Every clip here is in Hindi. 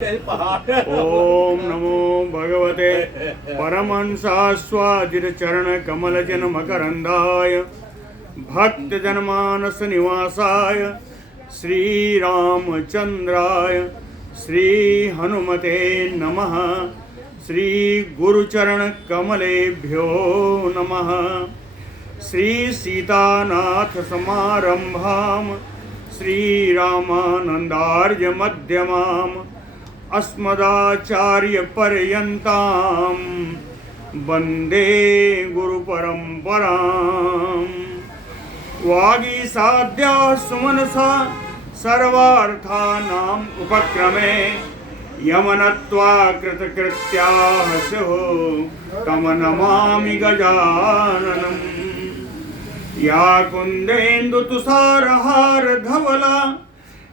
ओम नमो भगवते परमहंसास्वादितचरणकमलजन मकरन्दाय भक्तजनमानस निवासाय श्रीरामचन्द्राय श्रीहनुमते नमः। श्रीगुरुचरणकमलेभ्यो नमः। श्रीसीतानाथसमारम्भां श्रीरामानन्दार्यमध्यमाम् अस्मदाचार्यपर्यन्तां वन्दे गुरुपरम्पराम्। वागीसाद्याः सुमनसा सर्वार्थानाम् उपक्रमे यमनत्वा कृतकृत्याः स्युः तं नमामि गजाननम्। या कुन्देन्दुतुषारहारधवला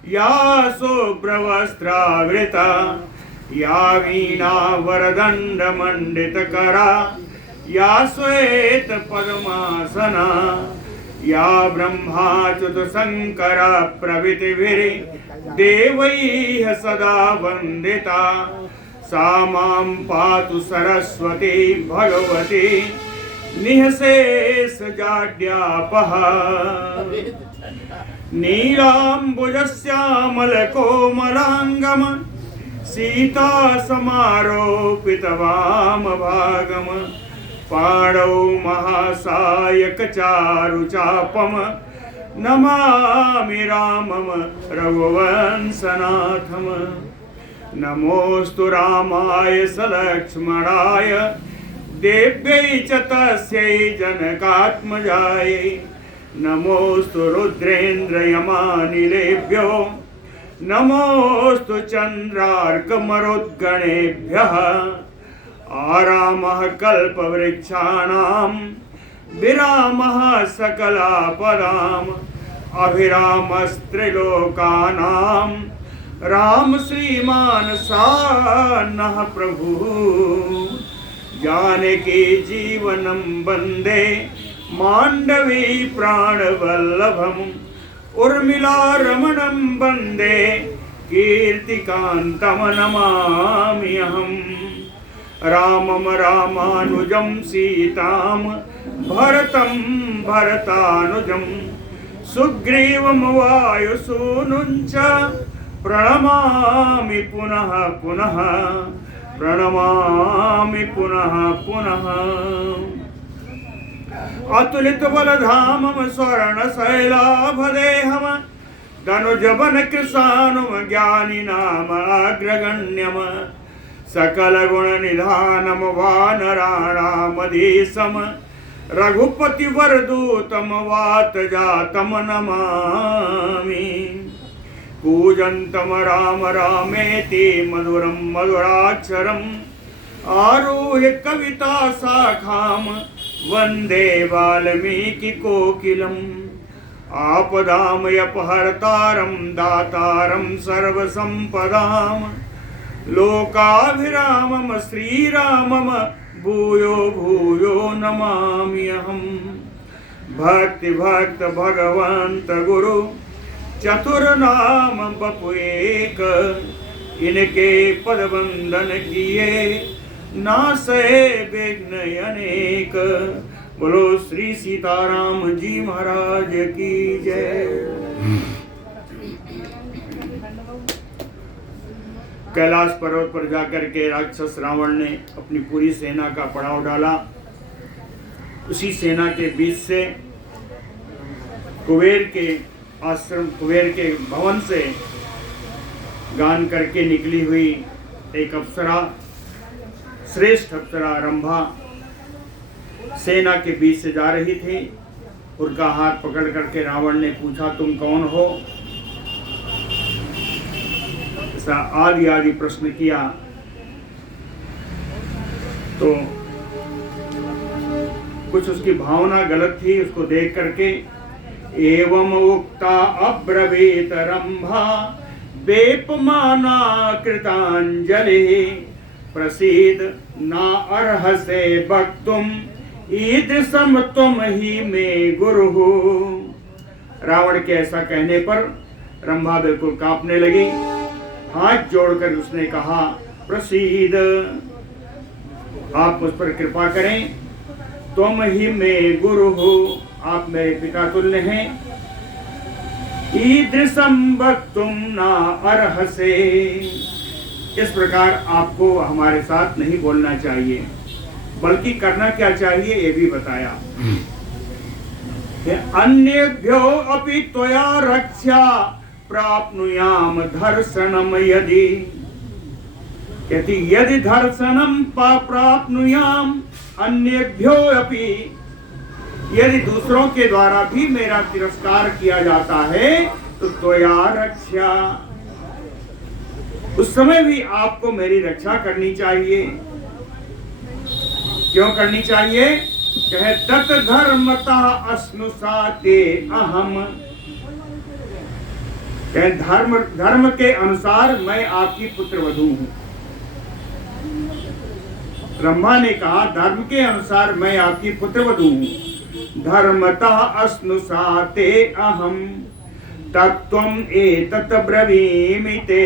या शुभ्रवस्त्रावृता या वीणावरदण्डमण्डितकरा या श्वेतपद्मासना या ब्रह्माच्युतशङ्करा प्रभृतिभिर्देवैः सदा वन्दिता सा मां पातु सरस्वती भगवती निःशेषजाड्यापहा। नीलाम्बुजश्यामलकोमलाङ्गम सीतासमारोपितवामभागम पाणौ महासायकचारुचापम नमामि रामम रघुवंशनाथम। नमोऽस्तु रामाय सलक्ष्मणाय देव्यै च तस्यै जनकात्मजायै। नमोस्तु रुद्रेन्द्रयमानिलेभ्यो नमोस्तु चन्द्रार्कमरुद्गणेभ्यः। आरामः कल्पवृक्षाणां विरामः सकलापदाम् अभिरामस्त्रिलोकानां राम श्रीमान् सान्नः प्रभुः। जानकी जीवनं वन्दे मांडवी प्राणवल्लभम् उर्मिलारमणं वन्दे कीर्तिकान्तं नमामि अहम्। रामं रामानुजं सीतां भरतं भरतानुजं सुग्रीवं वायुसूनुं च प्रणमामि पुनः पुनः प्रणमामि पुनः पुनः। अतुलित बलधामम स्वर्णशैलाभदेहम धनुजवन कृशानुम ज्ञानिनामग्रगण्यम सकलगुणनिधानम वानराणामधीशम रघुपतिवरदूतम वातजातम नमामि। कूजन्तम राम रामेति मधुरं मधुराक्षरम् आरुह्य कविता शाखां वन्दे वाल्मीकिकोकिलम्। आपदामयपहर्तारं दातारं सर्वसम्पदां लोकाभिरामं श्रीरामं भूयो भूयो नमामि अहम्। भक्तिभक्त भगवन्त गुरु चतुर्नाम बपु एक इनके पद वंदन किए नासे विघ्न अनेक। बोलो श्री सीताराम जी महाराज की जय। कैलाश पर्वत पर जाकर के राक्षस रावण ने अपनी पूरी सेना का पड़ाव डाला। उसी सेना के बीच से कुबेर के आश्रम कुबेर के भवन से गान करके निकली हुई एक अप्सरा, श्रेष्ठ अप्सरा रंभा सेना के बीच से जा रही थी। उनका हाथ पकड़ करके रावण ने पूछा, तुम कौन हो? ऐसा आदि आदि प्रश्न किया तो कुछ उसकी भावना गलत थी। उसको देख करके एवं उक्ता अब्रवीत रंभा वेपमाना कृतांजलि प्रसीद ना अर्हसे वक्तुम ईदृशम तुम ही मे गुरु। रावण के ऐसा कहने पर रंभा बिल्कुल कांपने लगी। हाथ जोड़कर उसने कहा, प्रसीद, आप मुझ पर कृपा करें, तुम ही में गुरु हो, आप मेरे पिता तुल्य हैं। ईदृशं वक्तुं न अर्हसे, इस प्रकार आपको हमारे साथ नहीं बोलना चाहिए, बल्कि करना क्या चाहिए ये भी बताया। अन्येभ्यो अपि त्वया रक्षा प्राप्नुयाम दर्शनम यदि, कहती यदि दर्शनम प्राप्नुयाम अन्येभ्यो अपि, यदि दूसरों के द्वारा भी मेरा तिरस्कार किया जाता है तो त्वया रक्षा, उस समय भी आपको मेरी रक्षा करनी चाहिए। क्यों करनी चाहिए? कहे तत् धर्मतः अस्नुसाते अहम, कहे धर्म के अनुसार मैं आपकी पुत्रवधू हूं। ब्रह्मा ने कहा धर्म के अनुसार मैं आपकी पुत्रवधू हूं। धर्मतः अस्नुसाते अहम तत्त्वम एतत् ब्रवीमि ते,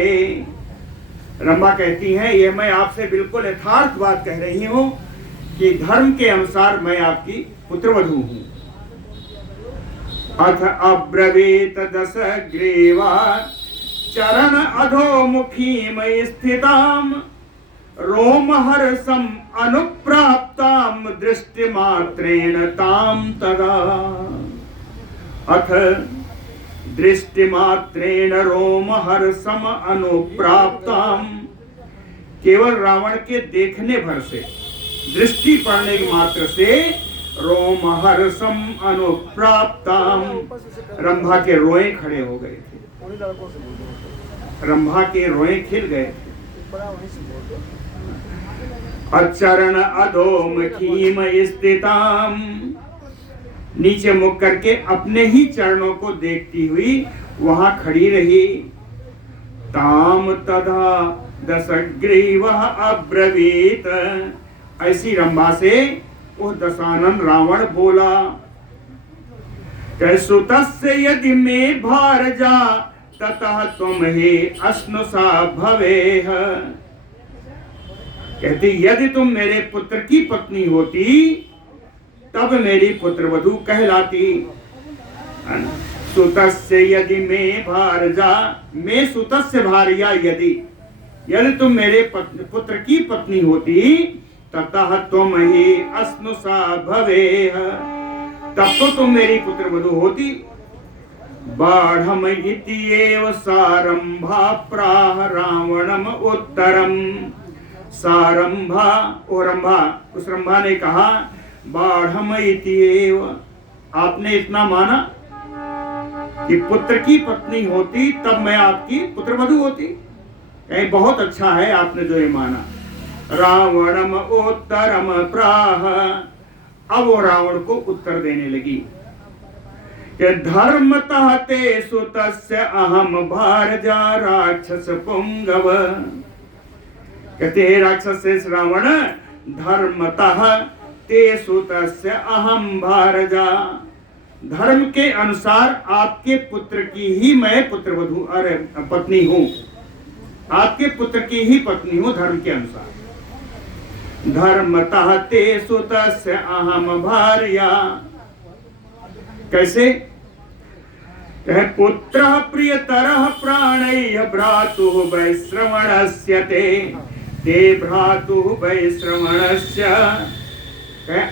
रंभा कहती हैं ये मैं आपसे बिल्कुल यथार्थ बात कह रही हूं कि धर्म के अनुसार मैं आपकी पुत्रवधू हूं। अथ अब्रवीत दशग्रीवा चरण अधोमुखी मयि स्थिताम रोमहर्षम अनुप्राप्ताम दृष्टिमात्रेण ताम तदा, अथ दृष्टिमात्रेण रोमहर्षम अनुप्राप्ताम, केवल रावण के देखने भर से, दृष्टि पड़ने के मात्र से रोमहर्षम अनुप्राप्ताम, रंभा के रोए खड़े हो गए थे, रंभा के रोए खिल गए थे। अचरण अधोमुखी मयि स्थिताम, नीचे मुख करके अपने ही चरणों को देखती हुई वहां खड़ी रही। ताम तथा दशग्रीवः अब्रवीत, ऐसी रंभा से वो दशानन रावण बोला, सुतस्य यदि मे भारजा ततः त्वं हि अश्नुषा भवेह, कहती यदि तुम मेरे पुत्र की पत्नी होती तब मेरी पुत्रवधू कहलाती। सुतस्य यदि मे भारजा, मे सुतस्य भार्या यदि, यदि तुम मेरे पुत्र की पत्नी होती ततः त्वं हि अश्नुषा भवेह, तब तो तुम मेरी पुत्रवधू होती। बाढ़म इत्येव सारंभा प्राह रावणम उत्तरम, सारंभा ओ रंभा, उस रंभा ने कहा बाढ़म इत्येव, आपने इतना माना कि पुत्र की पत्नी होती तब मैं आपकी पुत्रवधू होती, कहीं बहुत अच्छा है आपने जो ये माना। रावणम उत्तरम प्राह, अब वो रावण को उत्तर देने लगी कि धर्मतः ते सुतस्य अहम भारजा राक्षस पुंगव, कहते हैं राक्षस से रावण, धर्मतः ते सुतस्य अहम भारजा, धर्म के अनुसार आपके पुत्र की ही मैं पुत्रवधू अरे पत्नी हूं, आपके पुत्र की ही पत्नी हूं धर्म के अनुसार। धर्मतः ते सुतस्य अहम भार्या, कैसे? पुत्रः प्रियतरः प्राणैः भ्रातुः वैश्रवणस्य ते भ्रातुः वैश्रवणस्य,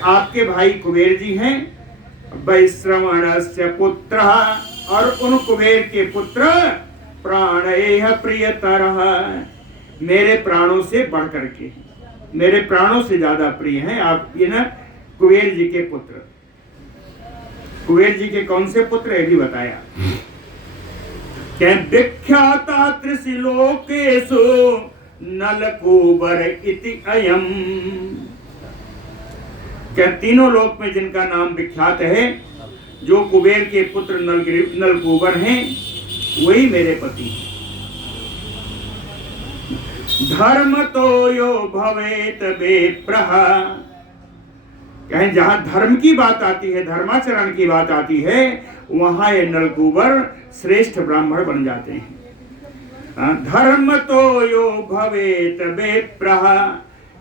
आपके भाई कुबेर जी हैं, वैश्रवणस्य पुत्रः, और उन कुबेर के पुत्र प्राणैः प्रियतरः, मेरे प्राणों से बढ़कर के, मेरे प्राणों से ज्यादा प्रिय हैं आप ये ना कुबेर जी के पुत्र। कुबेर जी के कौन से पुत्र है भी बताया। क्या विख्याता त्रिशिलोकेषु नलकूबर इति अयम, क्या तीनों लोक में जिनका नाम विख्यात है, जो कुबेर के पुत्र नलकूबर हैं, वही मेरे पति। धर्म तो यो भवेत विप्रः, कहें जहां धर्म की बात आती है, धर्माचरण की बात आती है, वहां ये नलकूबर श्रेष्ठ ब्राह्मण बन जाते हैं। धर्म तो यो भवेत विप्रः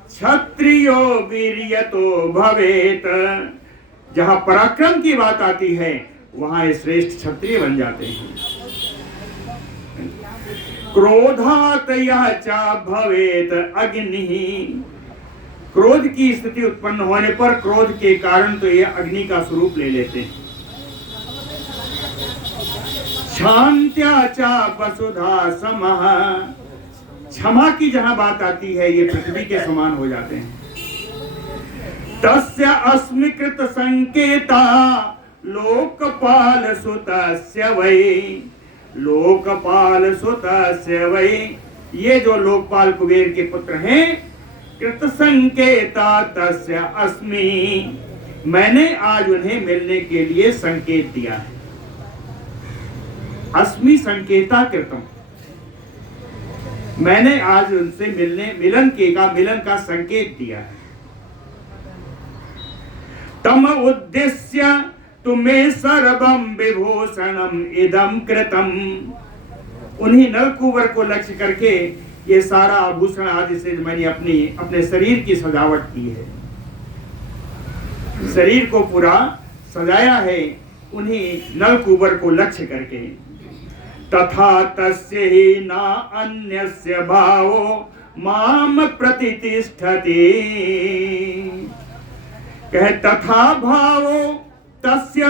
क्षत्रियो वीर्यतो भवेत। जहां पराक्रम की बात आती है वहां श्रेष्ठ क्षत्रिय बन जाते हैं। क्रोधात यह चा भवेत अग्निः, क्रोध की स्थिति उत्पन्न होने पर क्रोध के कारण तो ये अग्नि का स्वरूप ले लेते हैं। शांत्या चा वसुधा समः, क्षमा की जहां बात आती है ये पृथ्वी के समान हो जाते हैं। तस्य अस्मिकृत संकेता लोकपाल सुतस्य वै, लोकपाल सुतस्य वै, ये जो लोकपाल कुबेर के पुत्र हैं, कृत संकेता तस्य अस्मि, मैंने आज उन्हें मिलने के लिए संकेत दिया है। अस्मि संकेता कृतम, मैंने आज उनसे मिलन का संकेत दिया है। तम उद्देश्य तुम्हें सर्वम विभूषणम इदम कृतम, उन्हीं नलकुबर को लक्ष्य करके ये सारा आभूषण आदि से मैंने अपने शरीर की सजावट की है, शरीर को पूरा सजाया है उन्हीं नलकुबर को लक्ष्य करके। तथा तस्य ही ना अन्यस्य भावो माम प्रतिष्ठति, कहे तथा भावो तस्य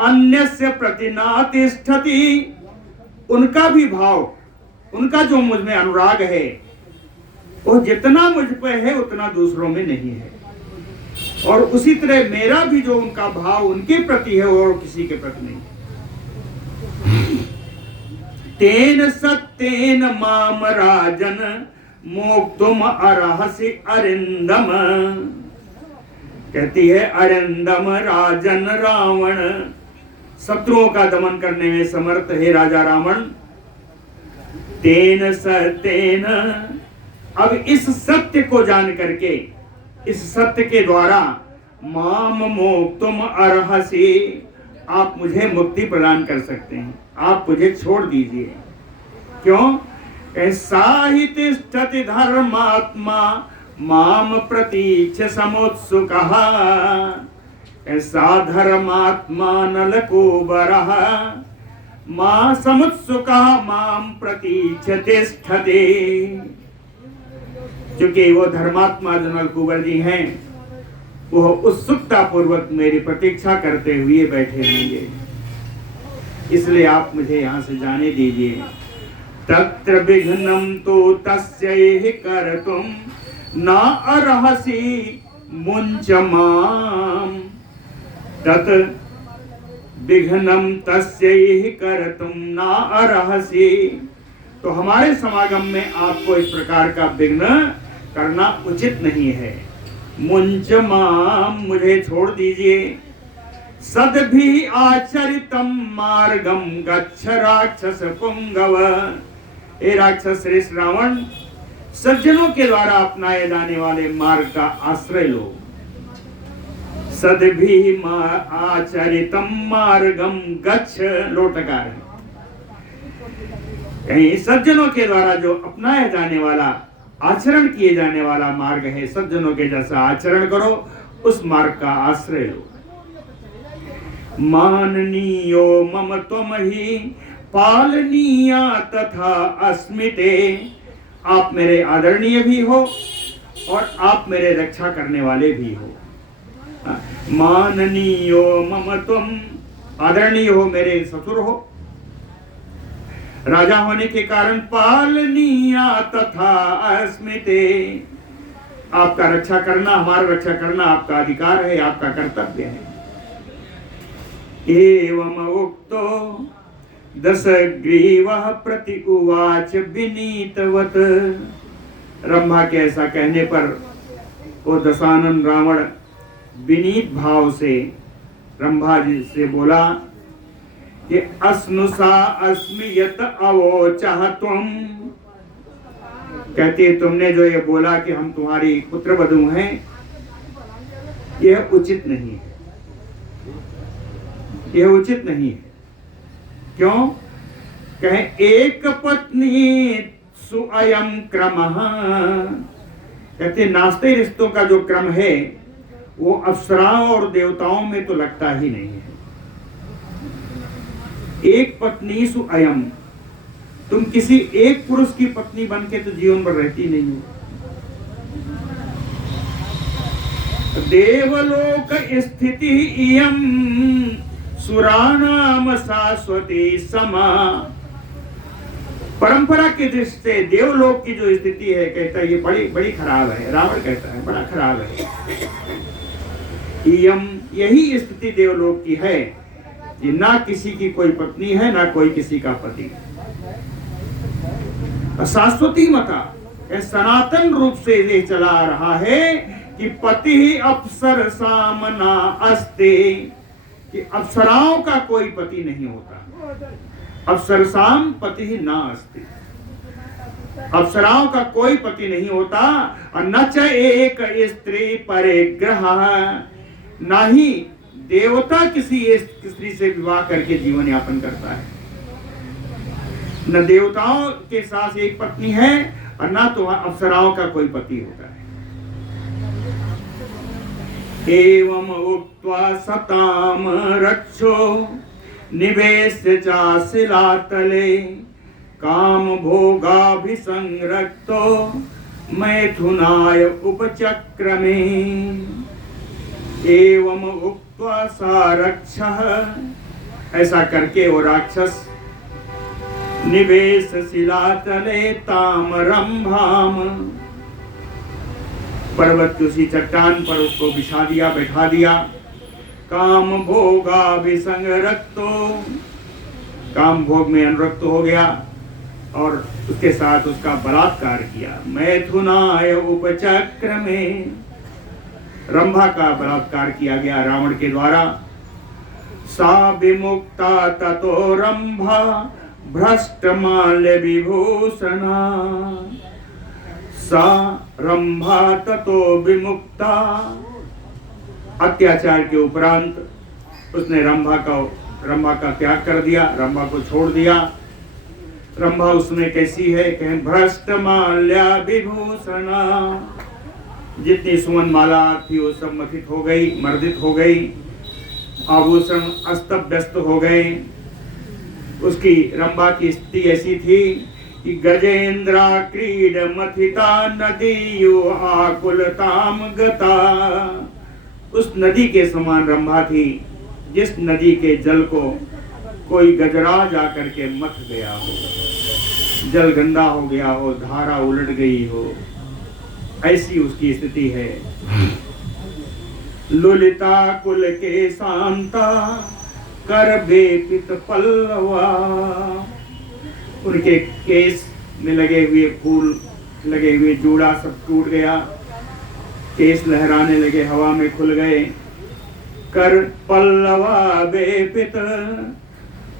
अन्यस्य प्रतिनातिष्ठति, उनका भी भाव, उनका जो मुझ में अनुराग है वो जितना मुझ पे है उतना दूसरों में नहीं है, और उसी तरह मेरा भी जो उनका भाव उनके प्रति है और किसी के प्रति नहीं। तेन सत्येन माम राजन मोक्तुम अर्हसि अरिंदम, कहती है अरिंदम राजन रावण, शत्रुओं का दमन करने में समर्थ है राजा रावण। तेन सत्येन, अब इस सत्य को जान करके, इस सत्य के द्वारा माम मोक्तुम अर्हसि, आप मुझे मुक्ति प्रदान कर सकते हैं, आप मुझे छोड़ दीजिए। क्यों? साहितिष्ठति धर्मात्मा माम प्रतीक्ष समुत्सुकः, ऐसा धर्मात्मा नलकुबरः मां समुत्सुकः माम प्रतीक्ष तिष्ठति। क्योंकि वो धर्मात्मा जो नलकुबर जी हैं वो उत्सुकता पूर्वक मेरी प्रतीक्षा करते हुए बैठे होंगे, इसलिए आप मुझे यहाँ से जाने दीजिए। तत्र विघ्नं तु तस्यै कर्तुं न अर्हसि मुञ्च माम्, तत् विघ्नं तस्यै कर्तुं न अर्हसि, तो हमारे समागम में आपको इस प्रकार का विघ्न करना उचित नहीं है। मुंच माम, मुझे छोड़ दीजिए। सद्भि आचरितम मार्गम गच्छ राक्षस पुंगव, ए राक्षस श्रेष्ठ रावण, सज्जनों के द्वारा अपनाए जाने वाले मार्ग का आश्रय लो। सद्भि आचरितम मार्गम गच्छ, लोटकार है, कहीं सज्जनों के द्वारा जो अपनाया जाने वाला, आचरण किए जाने वाला मार्ग है, सज्जनों के जैसा आचरण करो, उस मार्ग का आश्रय लो। माननीयो मम त्वमहि पालनीया तथा अस्मिते, आप मेरे आदरणीय भी हो और आप मेरे रक्षा करने वाले भी हो। माननीयो मम त्वम, आदरणीय हो, मेरे ससुर हो, राजा होने के कारण। पालनीया तथा अस्मिते, आपका रक्षा करना, हमारा रक्षा करना आपका अधिकार है, आपका कर्तव्य है। एवं उक्तो दशग्रीवः प्रति उवाच विनीतवत, रंभा के ऐसा कहने पर वो दशानन रावण विनीत भाव से रंभा जी से बोला कि अस्नुषा अस्मि यत अवोचः त्वं, कहती है तुमने जो ये बोला कि हम तुम्हारी पुत्र वधू हैं, यह उचित नहीं है, यह उचित नहीं है। क्यों? कहें एक पत्नी सुअयम क्रमः, कहते नास्ते रिश्तों का जो क्रम है वो अप्सराओं और देवताओं में तो लगता ही नहीं है। एक पत्नी सुअयम, तुम किसी एक पुरुष की पत्नी बन के तो जीवन भर रहती नहीं हो। देवलोक स्थिति इयम सुराणाम शाश्वती समा, परंपरा की दृष्टि से देवलोक की जो स्थिति है, कहता है ये बड़ी बड़ी खराब है। रावण कहता है बड़ा खराब है। इयम, यही स्थिति देवलोक की है कि ना किसी की कोई पत्नी है ना कोई किसी का पति। शाश्वती मता, सनातन रूप से ये चला आ रहा है कि पति ही अप्सर सामना अस्ते, कि अप्सराओं का कोई पति नहीं होता। अप्सर साम पति ही ना अस्ते, अप्सराओं का कोई पति नहीं होता। और न च एक स्त्री परिग्रह, ना ही देवता किसी स्त्री से विवाह करके जीवन यापन करता है। न देवताओं के साथ एक पत्नी है और ना तो अप्सराओं का कोई पति होता है। एवं उक्त्वा सताम रक्षो निवेश्य चाशिलातले, काम भोगाभिसंरक्तो मैथुनाय उपचक्रमे। एवं उक्त्वा सा रक्षः, ऐसा करके वो राक्षस निवेश शिलातले ताम रंभाम, पर्वत की उसी चट्टान पर उसको बिछा दिया, बैठा दिया। काम भोगाभिसंरक्तो, काम भोग में अनुरक्त हो गया और उसके साथ उसका बलात्कार किया। मैथुनाय उपचक्रमे, रंभा का बलात्कार किया गया रावण के द्वारा। सा विमुक्ता ततो रंभा भ्रष्ट माल्य विभूषणा, सा रंभा ततो विमुक्ता, अत्याचार के उपरांत उसने रंभा का त्याग कर दिया, रंभा को छोड़ दिया। रंभा उसमें कैसी है, कहें भ्रष्ट माल्या विभूषणा, जितनी सुमन माला थी वो सब मथित हो गई, मर्दित हो गई, आभूषण अस्त व्यस्त हो गए। उसकी रंभा की स्थिति ऐसी थी कि गजेंद्रा क्रीड मथिता नदीयो आकुलताम गता, उस नदी के समान रंभा थी जिस नदी के जल को कोई गजराज आकर के मथ गया हो, जल गंदा हो गया हो, धारा उलट गई हो, ऐसी उसकी स्थिति है। लुलिता कुल के शांता कर बेपित पल्लवा, उनके केस में लगे हुए फूल, लगे हुए जूड़ा सब टूट गया, केस लहराने लगे, हवा में खुल गए। कर पल्लवा बेपित,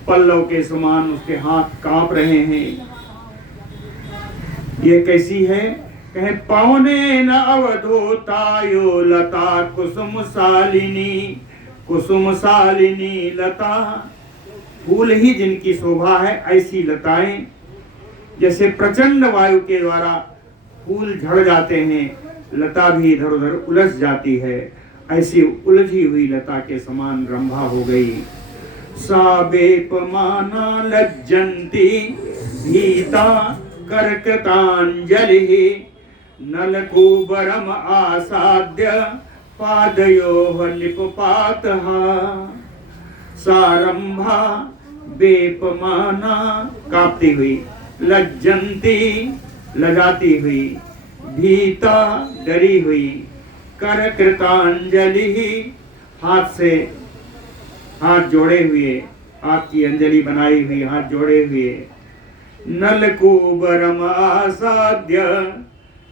पल्लव के समान उसके हाथ कांप रहे हैं। ये कैसी है, कहे पौने न अवधूतायो लता कुसुम शालिनी, कुसुम शालिनी लता, फूल ही जिनकी शोभा है, ऐसी लताएं जैसे प्रचंड वायु के द्वारा फूल झड़ जाते हैं, लता भी इधर उधर उलझ जाती है, ऐसी उलझी हुई लता के समान रंभा हो गई। सा बेपमाना लज्जन्ति भीता कर्कतांजलि, नलकूबरम आसाद्य पादयोः निपपातः। सारंभा बेपमाना, कांपती हुई, लज्जन्ति लजाती हुई, भीता डरी हुई, करकृतांजलि हाथ से हाथ जोड़े हुए, हाथ की अंजलि बनाई हुई, हाथ जोड़े हुए। नलकूबरम आसाद्य,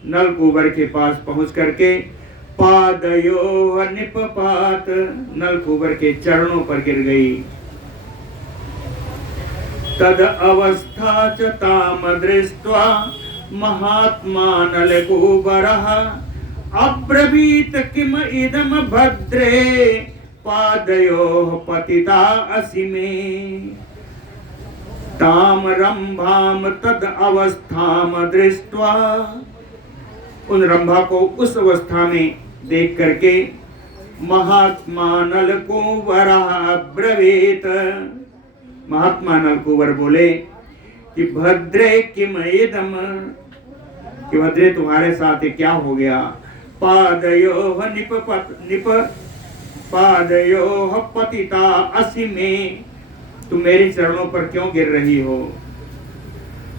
नलकूबर के पास पहुंच करके पादयो निपपात, नलकूबर के चरणों पर गिर गई। तद अवस्था च ताम दृष्ट्वा महात्मा नलकूबरः, अब्रवीत किम इदम भद्रे पादयोः पतिता असिमे। ताम रंभाम तद अवस्थाम दृष्ट्वा, उन रंभा को उस अवस्था में देख करके महात्मा नलकुंवर ब्रवीत, महात्मा नलकुंवर बोले कि भद्रे किमयेदम, कि भद्रे तुम्हारे साथ क्या हो गया। पादयोः पादयोः पतिता असि में, तुम मेरे चरणों पर क्यों गिर रही हो।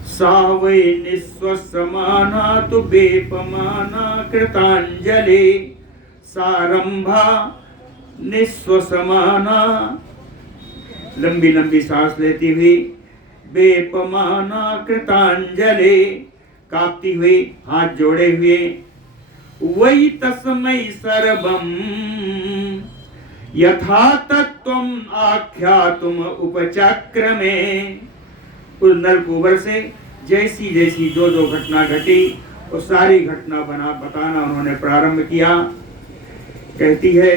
सा वै निस्वसमाना तु बेपमाना कृतांजलि, सारंभा निस्वसमाना, लंबी लंबी सांस लेती हुई, बेपमाना कृतांजलि, कांपती हुई, हाथ जोड़े हुए, वही तस्मै सर्वम यथा तत्त्वम आख्यातुम उपचक्रमे, उस नलकुंवर से जैसी जैसी जो जो घटना घटी वो सारी घटना बताना उन्होंने प्रारंभ किया। कहती है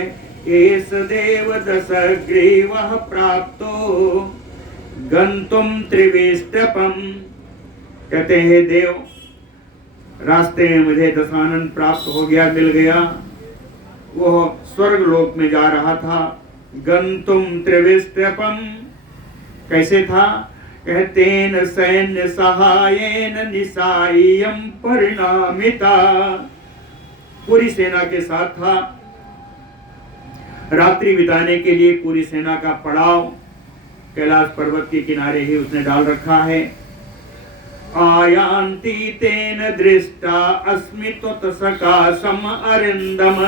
एस देव दशग्रीवः प्राप्तो गंतुम त्रिवेष्टपम, कहते हैं देव रास्ते में मुझे दशानन प्राप्त हो गया, मिल गया। वो स्वर्ग लोक में जा रहा था। गंतुम त्रिविष्टपम कैसे था, कहतेन सैन्य सहायेन निसाय्यम परिणामिता, पूरी सेना के साथ था। रात्रि बिताने के लिए पूरी सेना का पड़ाव कैलाश पर्वत के किनारे ही उसने डाल रखा है। आयांति तेन दृष्टा अस्मि त्वत्सकाशम अरिंदम,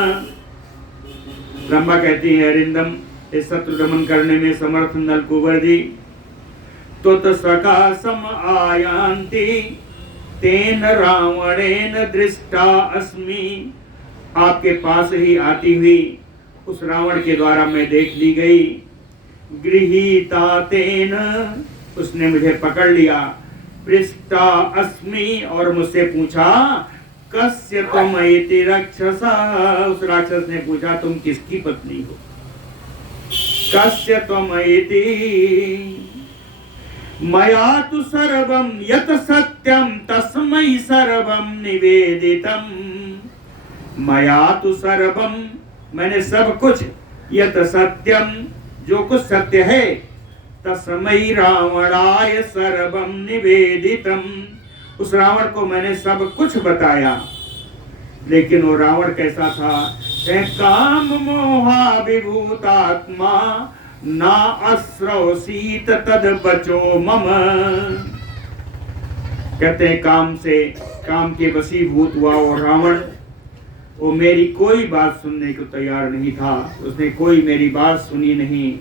रंभा कहती है अरिंदम, इस शत्रु दमन करने में समर्थ नलकुंवर जी। त्वत्सकाशम आयांति तेन रावणेन दृष्टा अस्मि, आपके पास ही आती हुई उस रावण के द्वारा मैं देख ली गई। गृहीता तेन, उसने मुझे पकड़ लिया। पृष्ठा अस्मि, और मुझसे पूछा कस्य त्वम इति रक्षसा, उस राक्षस ने पूछा तुम किसकी पत्नी हो। कस्य त्वम इति, मया तु सर्वं यत् सत्यं तस्मै सर्वं निवेदितम्, मया तु सर्वं, मैंने सब कुछ, यत् सत्यम, जो कुछ सत्य है, तस्मै रावणाय सर्वं निवेदितम, उस रावण को मैंने सब कुछ बताया। लेकिन वो रावण कैसा था, काम मोहा विभूतात्मा ना अस्रवसीत तद बचो मम, कहते हैं काम से, काम के वशीभूत हुआ वो रावण। वो मेरी कोई बात सुनने को तैयार नहीं था, उसने कोई मेरी बात सुनी नहीं।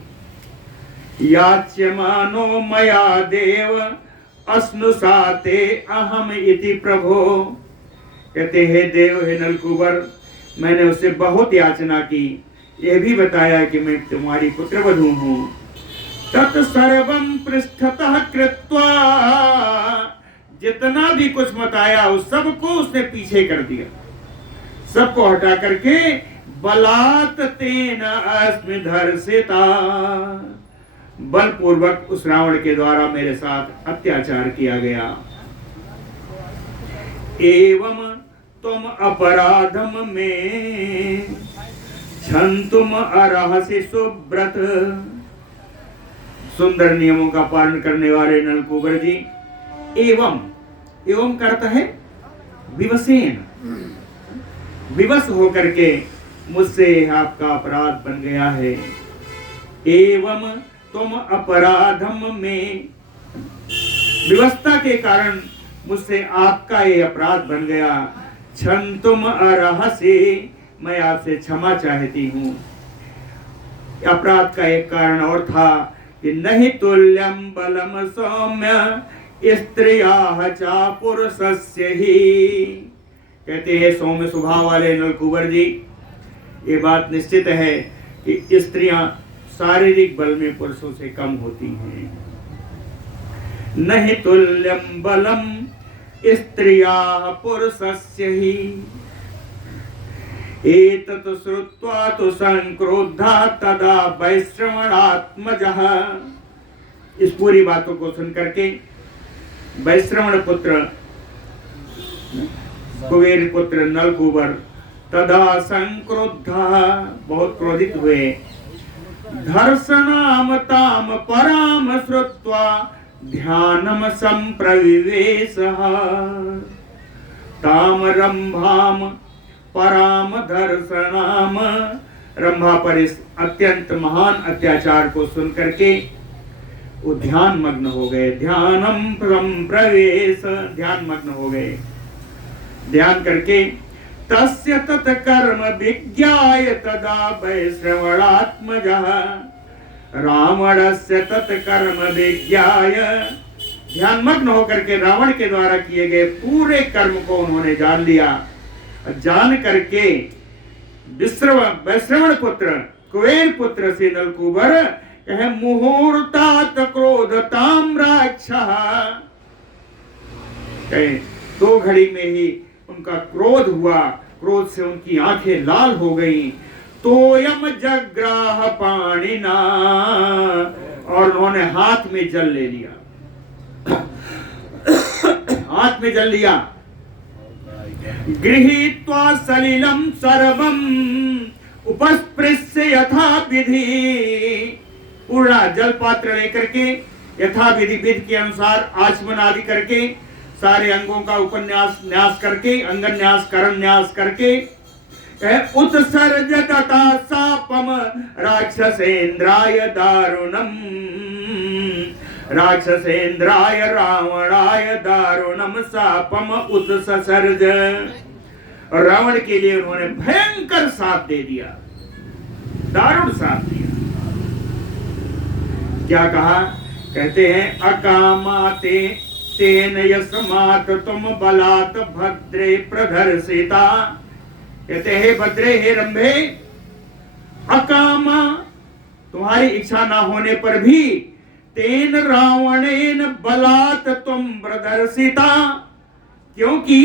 याच्यमानो मया देव अस्नुसाते अहम इति प्रभो, कहते हैं देव हे नलकुंवर, मैंने उससे बहुत याचना की, यह भी बताया कि मैं तुम्हारी पुत्रवधू हूँ। तत्सर्वं पृष्ठतः कृत्वा, जितना भी कुछ बताया उस सबको उसने पीछे कर दिया, सबको हटा करके बलात् तेन अस्मि धर्षिता, बलपूर्वक उस रावण के द्वारा मेरे साथ अत्याचार किया गया। एवं तुम अपराधम में क्षन्तुम अर्हसि सुब्रत, सुंदर नियमों का पालन करने वाले नलकुंवर जी। एवं, एवं करता है विवसेन, विवश होकर के मुझसे आपका अपराध बन गया है। एवं तुम अपराधम में, विवशता के कारण मुझसे आपका ये अपराध बन गया। क्षन्तुम अर्हसि, मैं आपसे क्षमा चाहती हूँ। अपराध का एक कारण और था कि नहीं तुल्यम बलम सौम्य स्त्रियाः चा पुरुषस्य ही, कहते हैं सौम्य स्वभाव वाले नलकुंवर जी, ये बात निश्चित है कि स्त्रियां शारीरिक बल में पुरुषों से कम होती हैं। नहीं तुल्यम बलम स्त्रियाः पुरुषस्य ही, एतत् श्रुत्वा तु संक्रुद्धा तदा वैश्रवणात्मजः, इस पूरी बातों को सुन करके वैश्रवण पुत्र कुबेर पुत्र नलकूबर तदा संक्रुद्धा, बहुत क्रोधित हुए। धर्षणाम ताम पराम श्रुत्वा ध्यानम संप्रविवेशः, ताम रंभाम पराम दर्शनाम, रंभा पर इस अत्यंत महान अत्याचार को सुन करके वो ध्यान मग्न हो गए। ध्यानम प्रवेश, ध्यान मग्न हो गए। ध्यान करके तस्य तत् कर्म विज्ञाय तदा वैश्रवणात्मजः, रावणस्य तत् कर्म विज्ञाय, ध्यान मग्न होकर के रावण के द्वारा किए गए पूरे कर्म को उन्होंने जान लिया। जान करके वैश्रवण पुत्र कुबेर पुत्र से नलकूबर कहे मुहूर्तात क्रोधताम राक्षः, दो घड़ी में ही उनका क्रोध हुआ, क्रोध से उनकी आंखें लाल हो गईं। तोयम जग्राह पाणिना, और उन्होंने हाथ में जल ले लिया, हाथ में जल लिया। गृहीत्वा सलिलम सर्वम उपस्पृश्य यथा विधि, पूरा जल पात्र लेकर के यथा विधि, विधि के अनुसार आचमन आदि करके सारे अंगों का उपन्यास न्यास करके, अंगन न्यास करण न्यास करके उत्सर्जता सापम राक्षसेन्द्राय दारुणम, राक्षसेन्द्राय रावणाय दारुणम सापम उत्सर्ज, और रावण के लिए उन्होंने भयंकर साप दे दिया, दारुण साप दिया। क्या कहा? कहते हैं अकामाते तेन यस्मात् तुम बलात् भद्रे प्रदर्शिता, कहते हैं भद्रे, हे रंभे, अकामा, तुम्हारी इच्छा ना होने पर भी, तेन रावणेन बलात् तुम प्रदर्शिता, क्योंकि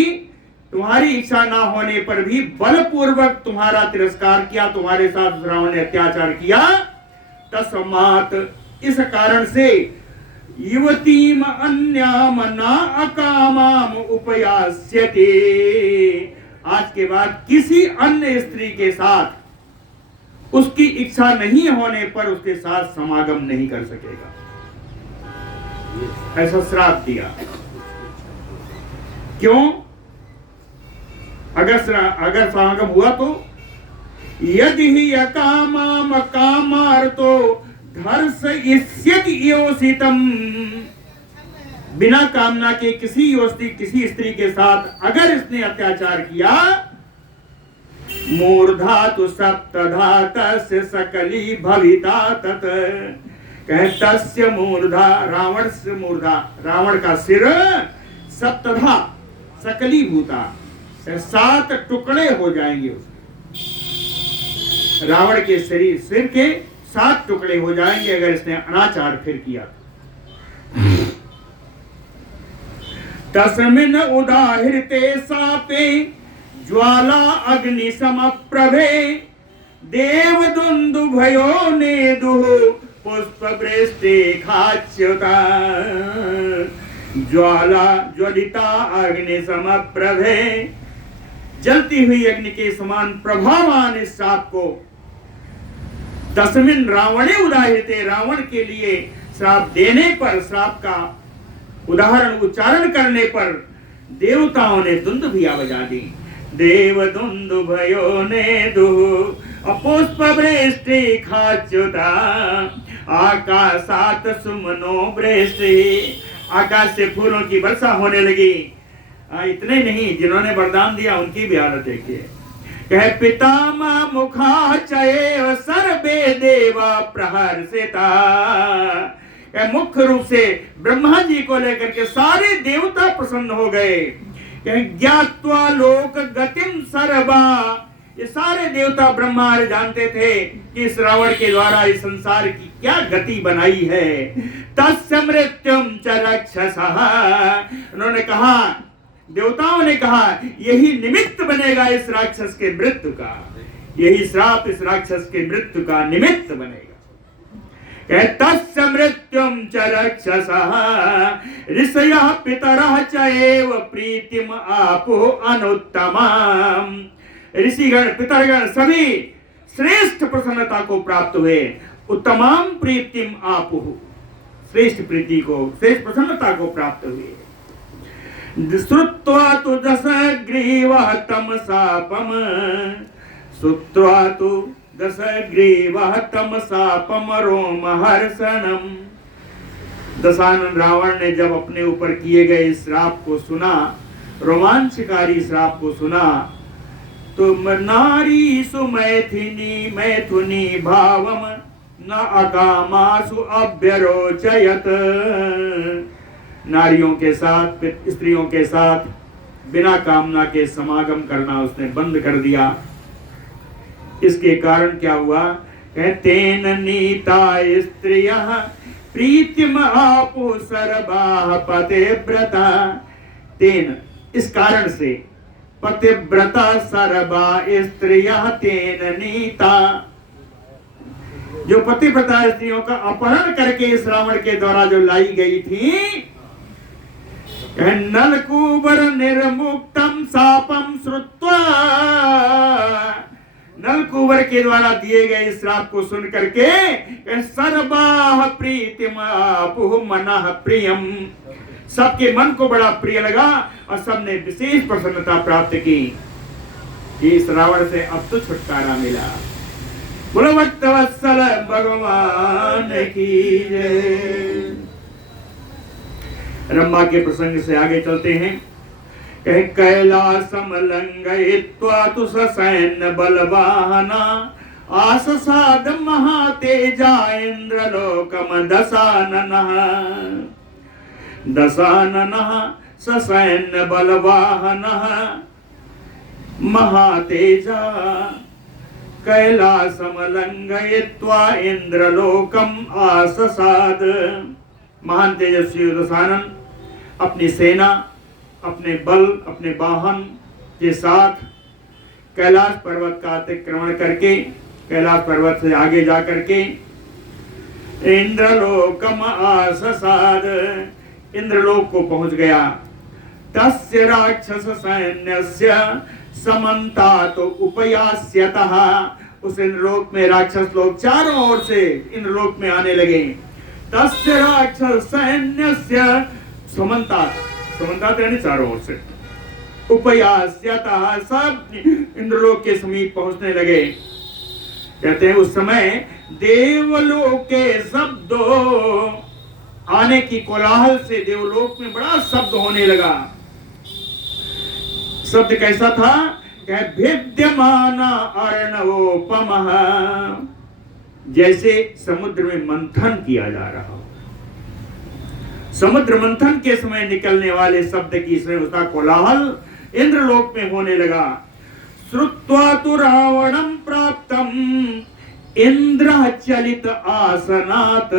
तुम्हारी इच्छा ना होने पर भी बलपूर्वक तुम्हारा तिरस्कार किया, तुम्हारे साथ रावण ने अत्याचार किया। तस्मात्, इस कारण से, युवतीम अन्याम ना अकामाम उपयास्यते, आज के बाद किसी अन्य स्त्री के साथ उसकी इच्छा नहीं होने पर उसके साथ समागम नहीं कर सकेगा, ऐसा श्राप दिया। क्यों? अगर समागम हुआ तो यदि ही अकामाम कामार्तो धर्ष इष्यति योषितम, बिना कामना के किसी योषित किसी स्त्री के साथ अगर इसने अत्याचार किया, मूर्धा तो सप्तधा तस्य सकली भविता तत, कहे तस्य मूर्धा, रावण से मूर्धा, रावण का सिर, सप्तधा सकली भूता, 7 टुकड़े हो जाएंगे उसके, रावण के शरीर सिर के 7 टुकड़े हो जाएंगे अगर इसने अनाचार फिर किया। तस्मिन् उदाहृते सापे ज्वाला अग्नि समप्रभे, देवदुन्दुभयो नेदुः पुष्पवृष्टि खाच्युता, ज्वाला ज्वलिता अग्नि समप्रभे, जलती हुई अग्नि के समान प्रभावान इस साप को, तस्मिन् रावणे उदाहृते, रावण के लिए श्राप देने पर, श्राप का उदाहरण उच्चारण करने पर देवताओं ने दुंदुभिया बजा दी। देव दुंदुभयो नेदुः पुष्पवृष्टि खाच्युता, आकाशात् सुमनो वृष्टि, आकाश से फूलों की वर्षा होने लगी। इतने नहीं, जिन्होंने वरदान दिया उनकी भी हालत देखिए। कहे पितामह मुखा चये सर्वे देवा प्रहर्षिता, मुख्य रूप से ब्रह्मा जी को लेकर के सारे देवता प्रसन्न हो गए। ज्ञात्वा लोक गतिम सर्वा, ये सारे देवता ब्रह्मा जानते थे कि इस रावण के द्वारा इस संसार की क्या गति बनाई है। तस्य मृत्युम च रक्षसः, उन्होंने कहा, देवताओं ने कहा यही निमित्त बनेगा इस राक्षस के मृत्यु का, यही श्राप इस राक्षस के मृत्यु का निमित्त बनेगा। तस्य मृत्युं च रक्षसः ऋषयः पितरः च एव प्रीतिम आपुः अनुत्तमाम्। ऋषिगण पितरगण सभी श्रेष्ठ प्रसन्नता को प्राप्त हुए, उत्तमाम प्रीतिम आपुः, श्रेष्ठ प्रीति को, श्रेष्ठ प्रसन्नता को प्राप्त हुए। श्रुत्वा तु दशग्रीवः तं शापम्, श्रुत्वा तु दशग्रीवः तं शापम् रोमहर्षणम्। दशानन रावण ने जब अपने ऊपर किए गए श्राप को सुना, रोमांचकारी श्राप को सुना, तुम नारीषु मैथुनी भावम न अकामासु अभ्यरोचयत। नारियों के साथ, स्त्रियों के साथ बिना कामना के समागम करना उसने बंद कर दिया। इसके कारण क्या हुआ? तेन नीता स्त्रियः प्रीतिम आपुः सर्वाः पतिव्रता। तेन, इस कारण से, पतिव्रता सर्वा स्त्रियः तेन नीता। जो पतिव्रता स्त्रियों का अपहरण करके इस रावण के द्वारा जो लाई गई थी, नलकूबर निर्मुक्तम शापम श्रुत्वा, नलकूबर के द्वारा दिए गए श्राप को सुन करके सर्वाः प्रीतिमापुः मनः प्रियम, सबके मन को बड़ा प्रिय लगा और सबने विशेष प्रसन्नता प्राप्त की। इस रावण से अब तो छुटकारा मिला। बोलो भक्तवत्सल भगवान की जय। रंभा के प्रसंग से आगे चलते हैं। कैलासम लंघयित्वा तु ससैन्य बलवाहना आससाद महातेजा इंद्रलोकम दशाननः। दशाननः ससैन्य बलवाहनः महातेजा कैलासम लंघयित्वा इंद्रलोकम आससाद। महान तेजस्वी दशानन अपनी सेना, अपने बल, अपने वाहन के साथ कैलाश पर्वत का अतिक्रमण करके, कैलाश पर्वत से आगे जा करके इंद्रलोकम आससाद, इंद्रलोक को पहुंच गया। तस्य राक्षस सैन्यस्य समन्तात् उपयास्यतः। उस इंद्रलोक में राक्षस लोग चारों ओर से इंद्रलोक में आने लगे। तस्य राक्षस सैन्यस्य समन्तात्, समन्तात् यानी चारों ओर से, उपयास्यतः, सब इंद्रलोक के समीप पहुंचने लगे। कहते हैं उस समय देवलोक के शब्दों आने की कोलाहल से देवलोक में बड़ा शब्द होने लगा। शब्द कैसा था? भिद्यमाना अर्णवोपमः, जैसे समुद्र में मंथन किया जा रहा हो। समुद्र मंथन के समय निकलने वाले शब्द की उसका कोलाहल इंद्रलोक में होने लगा। श्रुत्वा तु रावणं प्राप्तम इंद्र चलित आसनात्।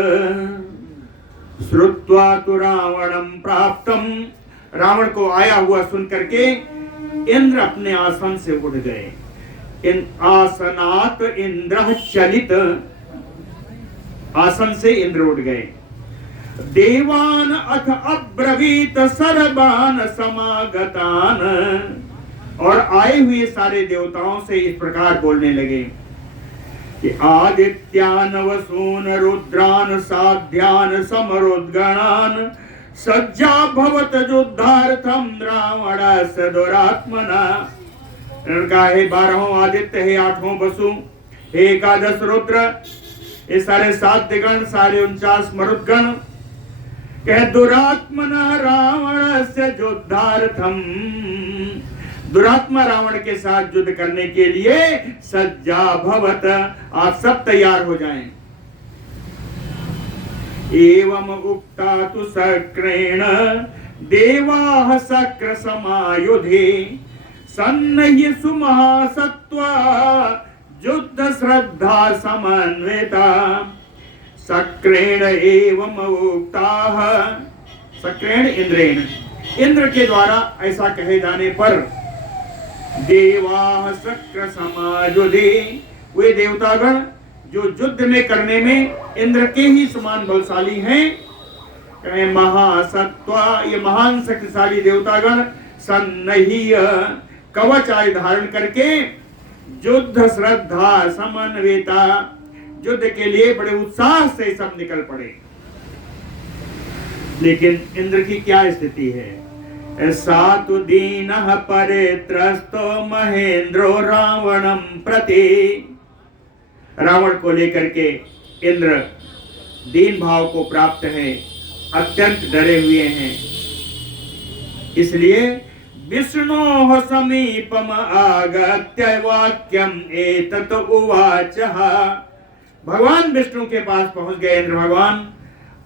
श्रुत्वा तु रावणं प्राप्तम, रावण को आया हुआ सुन करके इंद्र अपने आसन से उठ गए। इन आसनात् इंद्र चलित, आसन से इंद्र उठ गए। देवान अथ अब्रवीत सर्वान समागतान, और आए हुए सारे देवताओं से इस प्रकार बोलने लगे कि आदित्यान वसून रुद्रान साध्यान समरुद्गणान सज्जा भवत युद्धार्थम रावणस्य दुरात्मना। उनका हे 12 आदित्य, हे 8 वसु, हे 11 रुद्र, ये सारे साध्यगण, सारे 49 मरुद्गण, कह दुरात्मना रावणस्य युद्धार्थम, दुरात्मा रावण के साथ युद्ध करने के लिए सज्जा भवत, आप सब तैयार हो जाएं। एवं उक्ता तु सक्रेण देवाः सक्र समायुधे सन्नह्य सुमहासत्वा युद्ध श्रद्धा समन्विता। सक्रेण एवं उक्ताः, सक्रेण इंद्रेण, इंद्र के द्वारा ऐसा कहे जाने पर देवाः सक्र समायुधे, वे देवतागण जो युद्ध में करने में इंद्र के ही समान बलशाली हैं। कहें महासत्व, ये महान शक्तिशाली देवतागण सन्नहीय कवच आदि धारण करके युद्ध श्रद्धा समन्विता, युद्ध के लिए बड़े उत्साह से सब निकल पड़े। लेकिन इंद्र की क्या स्थिति है? सातु दीनः परित्रस्तो महेंद्रो रावणं प्रति, रावण को लेकर के इंद्र दीन भाव को प्राप्त है, अत्यंत डरे हुए हैं। इसलिए विष्णोः समीपम आगत्य वाक्यम एतत् उवाचः, भगवान विष्णु के पास पहुंच गए। इंद्र भगवान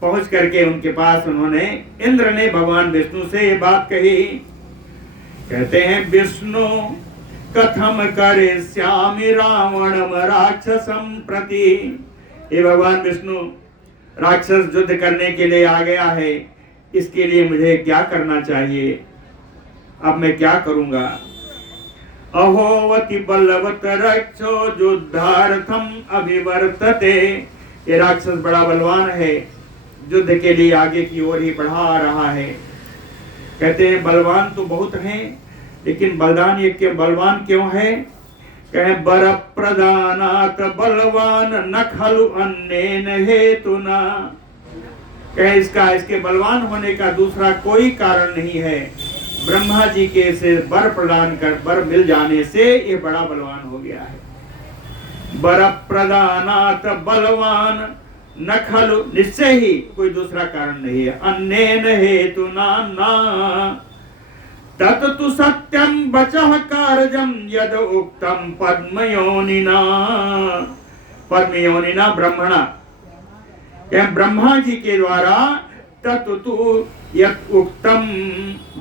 पहुंच करके उनके पास उन्होंने, इंद्र ने भगवान विष्णु से ये बात कही। कहते हैं विष्णु कथम करिष्यामि रावणम राक्षसम प्रति, हे भगवान विष्णु, राक्षस युद्ध करने के लिए आ गया है, इसके लिए मुझे क्या करना चाहिए? अब मैं क्या करूंगा? अहोवति बलवत रक्षो युद्धार्थम अभिवर्तते, ये राक्षस बड़ा बलवान है, युद्ध के लिए आगे की ओर ही बढ़ा रहा है। कहते हैं बलवान तो बहुत हैं, लेकिन बलदान ये क्यों बलवान क्यों है? कहे बर प्रदानात बलवान न खलु अन्येन हेतुना, कहे इसके बलवान होने का दूसरा कोई कारण नहीं है, ब्रह्मा जी के से बर प्रदान कर, बर मिल जाने से ये बड़ा बलवान हो गया है। बर प्रदानात बलवान न खलु, निश्चय ही कोई दूसरा कारण नहीं है, अन्येन हेतुना न तत्तु सत्यम वचः कार्यम यद उक्तम पद्मयोनिना, पद्मयोनिना ब्रह्मणा, ब्रह्मा जी के द्वारा तत्तु यद उक्तम,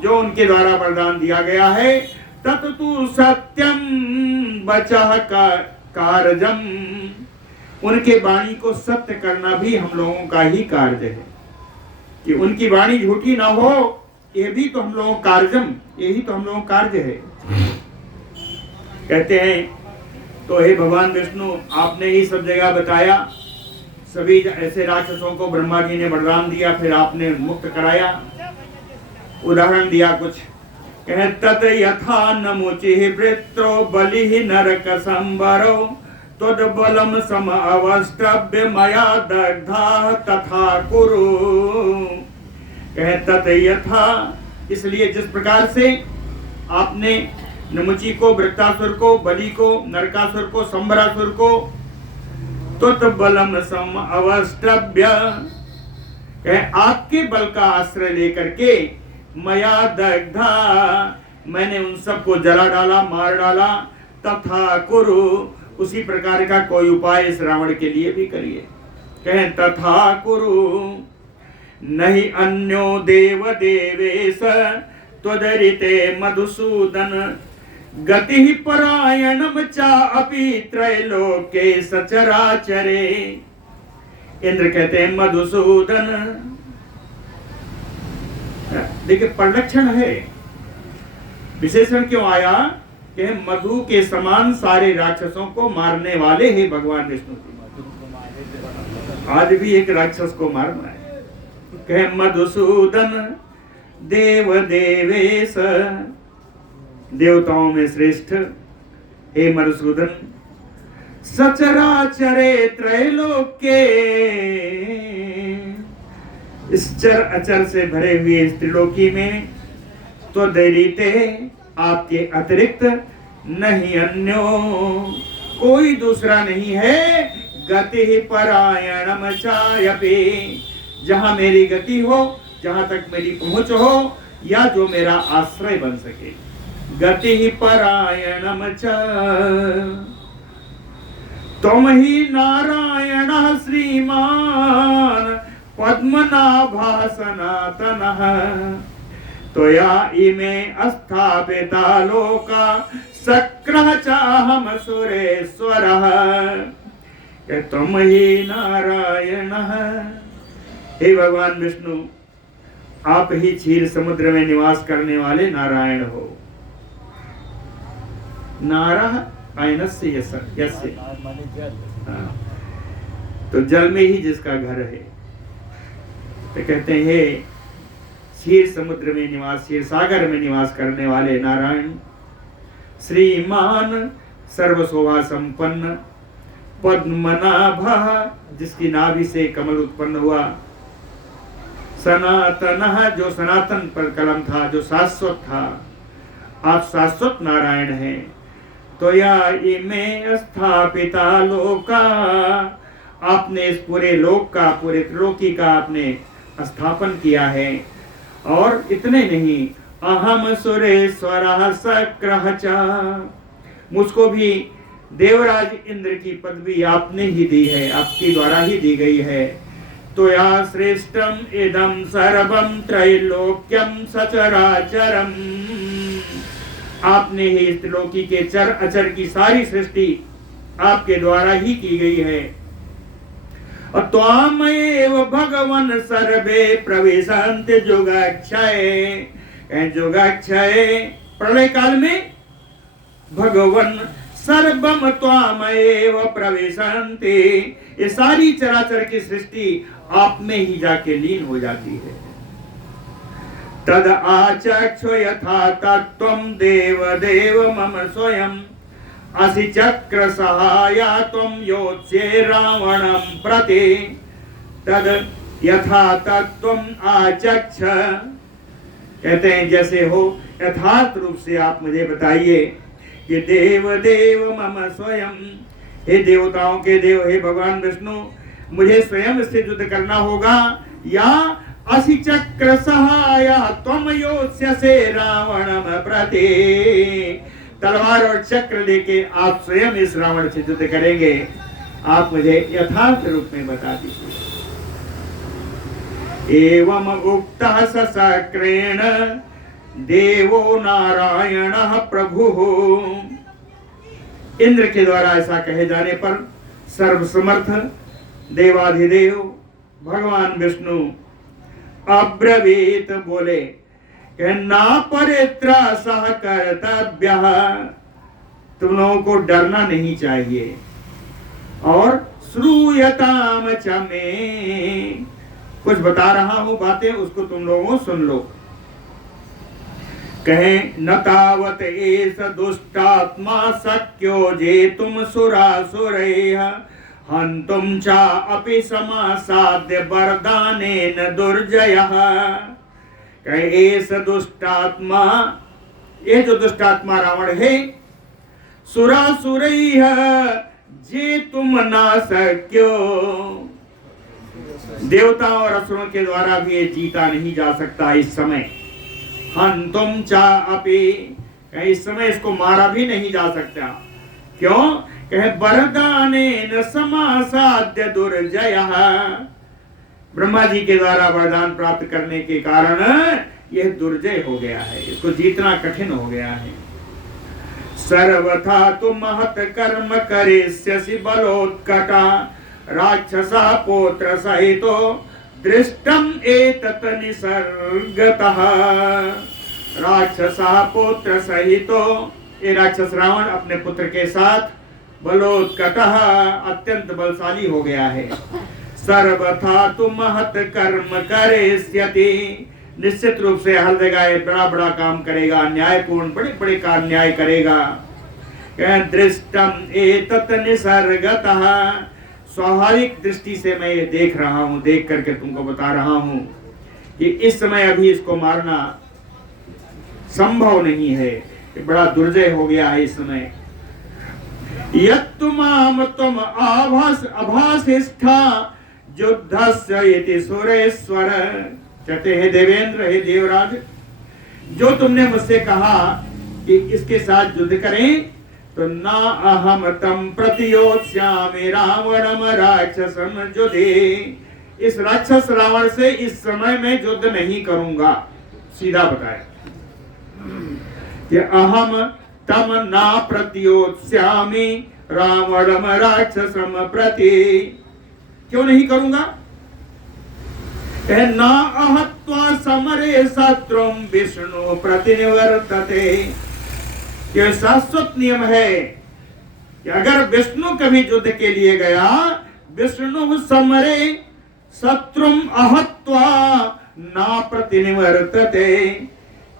जो उनके द्वारा वरदान दिया गया है, तत्तु सत्यम वचः कार्यम, उनके वाणी को सत्य करना भी हम लोगों का ही कार्य है, कि उनकी वाणी झूठी ना हो, ये भी तो हम लोगों कार्यम, यही तो हम लोगों कार्य है। कहते हैं तो हे भगवान विष्णु, आपने ही सब जगह बताया, सभी ऐसे राक्षसों को ब्रह्मा जी ने वरदान दिया, फिर आपने मुक्त कराया। उदाहरण दिया कुछ, कहे तत यथा नमुचिः वृत्रो बलिः नरक संवरो तद्बलम सम अवस्त्रभ्य मया दग्धा तथा कुरु, कहे तत यथा, इसलिए जिस प्रकार से आपने नमुची को, वृत्तासुर को, बलि को, नरकासुर को, संबरासुर को तद्बलम सम अवस्त्रभ्य, कहे आपके बल का आश्रय लेकर के मया दग्धा, मैंने उन सबको जला डाला, मार डाला, तथा कुरु, उसी प्रकार का कोई उपाय इस रावण के लिए भी करिए। कहें तथा कुरु नहीं अन्यो देव देवेश त्वदरिते मधुसूदन गति परायणम चा अपि त्रैलोके सचराचरे। इंद्र कहते हैं मधुसूदन, देखिए परिलक्षण है, विशेषण क्यों आया कि मधु के समान सारे राक्षसों को मारने वाले हैं भगवान विष्णु। आज भी एक राक्षस को मारना है, कहे मधुसूदन देव देवेश, देवताओं में श्रेष्ठ हे मधुसूदन, सचराचरे त्रैलोक्ये, इस चर अचर से भरे हुए इस त्रिलोकी में तो दैरीते, आपके अतिरिक्त नहीं अन्यो, कोई दूसरा नहीं है, गति परायणम चायपि, जहां मेरी गति हो, जहां तक मेरी पहुंच हो, या जो मेरा आश्रय बन सके। गति परायणम च तुम ही नारायण श्रीमान पद्मनाभः सनातनः, त्वया इमे अस्थापिता लोका सक्रः चाहम सुरेश्वरः, तुम ही नारायणः, हे भगवान विष्णु, आप ही क्षीर समुद्र में निवास करने वाले नारायण हो। नारायणस्य यस्य, तो जल में ही जिसका घर है, तो कहते हैं क्षीर समुद्र में निवास, क्षीर सागर में निवास करने वाले नारायण श्रीमान सर्व शोभा संपन्न पद्मनाभ, जिसकी नाभि से कमल उत्पन्न हुआ, सनातन, जो सनातन पर कलम था, जो शाश्वत था, आप शाश्वत नारायण हैं। तो या इमे स्थापिता लोका, आपने इस पूरे लोक का, पूरे त्रिलोकी का आपने स्थापन किया है। और इतने नहीं, अहम सुरेश्वर सक्रह च, मुझको भी देवराज इंद्र की पदवी आपने ही दी है, आपके द्वारा ही दी गई है। तो या श्रेष्ठम इदम सर्वम त्रैलोक्यम सचराचरम, आपने ही त्रिलोकी के चर अचर की सारी सृष्टि आपके द्वारा ही की गई है। त्वामेव भगवन सर्वे प्रविशन्ति जुगाक्षय, जुगाक्षय प्रलय काल में भगवन सर्वम त्वामेव प्रविशन्ति, ये सारी चराचर की सृष्टि आप में ही जाके लीन हो जाती है। तद आचक्षु यथा तत्त्वं देव देव मम स्वयं, असि चक्र सहाया त्वं योत्स्ये रावणं प्रति, तद यथा तत्त्वं आचक्ष, कहते हैं जैसे हो यथार्थ रूप से आप मुझे बताइए कि देव देव मम स्वयं, हे देवताओं के देव, हे भगवान विष्णु, मुझे स्वयं इससे युद्ध करना होगा, या असि चक्र सहाया त्वं योत्स्यसे रावणम प्रति, तलवार और चक्र लेके आप स्वयं इस रावण से युद्ध करेंगे। आप मुझे यथार्थ रूप में बता दीजिए। एवं उक्तः सशक्रेण देवो नारायण प्रभु, इंद्र के द्वारा ऐसा कहे जाने पर सर्वसमर्थ देवाधिदेव भगवान विष्णु अब्रवीत, बोले ना परित्र सह कर्तव्य, तुम लोगों को डरना नहीं चाहिए, और श्रूयताम च मे, कुछ बता रहा हूं बातें, उसको तुम लोगों सुन लो। कहे न तावत एष दुष्टात्मा शक्यो जेतुम सुरासुरैः, हन्तुं च अपि समासाद्य वरदानेन दुर्जयः। कहे एष दुष्टात्मा, ये जो दुष्टात्मा रावण है, सुरासुरैः जेतुम न शक्यो, देवताओं और असुरों के द्वारा भी ये जीता नहीं जा सकता इस समय। हन्तुं च अपि, इस समय इसको मारा भी नहीं जा सकता। क्यों? कहे वरदानेन समासाद्य दुर्जयः, ब्रह्मा जी के द्वारा वरदान प्राप्त करने के कारण यह दुर्जय हो गया है, इसको जीतना कठिन हो गया है। सर्वथा तु महत् कर्म करिष्यसि बलोत्कटा, राक्षसा पोत्र सहितो दृष्टम एतत् निसर्गतः, राक्षसा पुत्र सहितो, ये राक्षस रावण अपने पुत्र के साथ बलोत्कटः, अत्यंत बलशाली हो गया है। सर्वथा तु महत् कर्म करिष्यति, निश्चित रूप से हर जगह बड़ा बड़ा काम करेगा, न्यायपूर्ण बड़े बड़े का न्याय करेगा। दृष्टम एतत् निसर्गतः, स्वाभाविक दृष्टि से मैं ये देख रहा हूं, देख करके तुमको बता रहा हूं कि इस समय अभी इसको मारना संभव नहीं है, ये बड़ा दुर्जय हो गया है इस समय। यत्तुमाम तुम आभासिष्ठा युद्धस्य इति सुरेश्वर, कहते हैं देवेंद्र, हे देवराज, जो तुमने मुझसे कहा कि इसके साथ युद्ध करें, तो ना अहम तम प्रतियोत्स्यामि रावणम राक्षसम युद्धे, इस राक्षस रावण से इस समय में युद्ध नहीं करूंगा, सीधा बताया कि अहम तम ना प्रतियोत्स्यामि रावणम राक्षसम प्रति, क्यों नहीं करूंगा? न अहत्वा समरे शत्रुं विष्णु प्रतिनिवर्तते, यह शाश्वत नियम है कि अगर विष्णु कभी युद्ध के लिए गया, विष्णु समरे शत्रुम अहत्वा ना प्रतिनिवर्तते,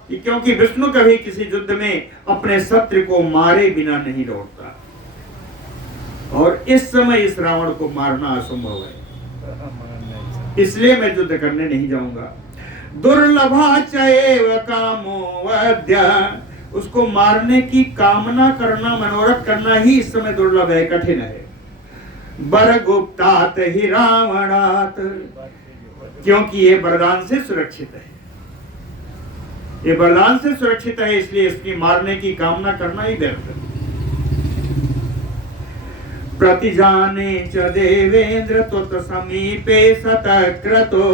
क्योंकि विष्णु कभी किसी युद्ध में अपने शत्रु को मारे बिना नहीं लौटता, और इस समय इस रावण को मारना असंभव है, इसलिए मैं युद्ध करने नहीं जाऊंगा। दुर्लभा चैव कामो वद्य, उसको मारने की कामना करना, मनोरथ करना ही इस समय दुर्लभ है, कठिन है। बरगुप्तात ही रावणात, क्योंकि ये वरदान से सुरक्षित है, ये वरदान से सुरक्षित है, इसलिए इसकी मारने की कामना करना ही व्यर्थ है। प्रतिजाने च देवेंद्र त्वत् समीपे सतक्रतो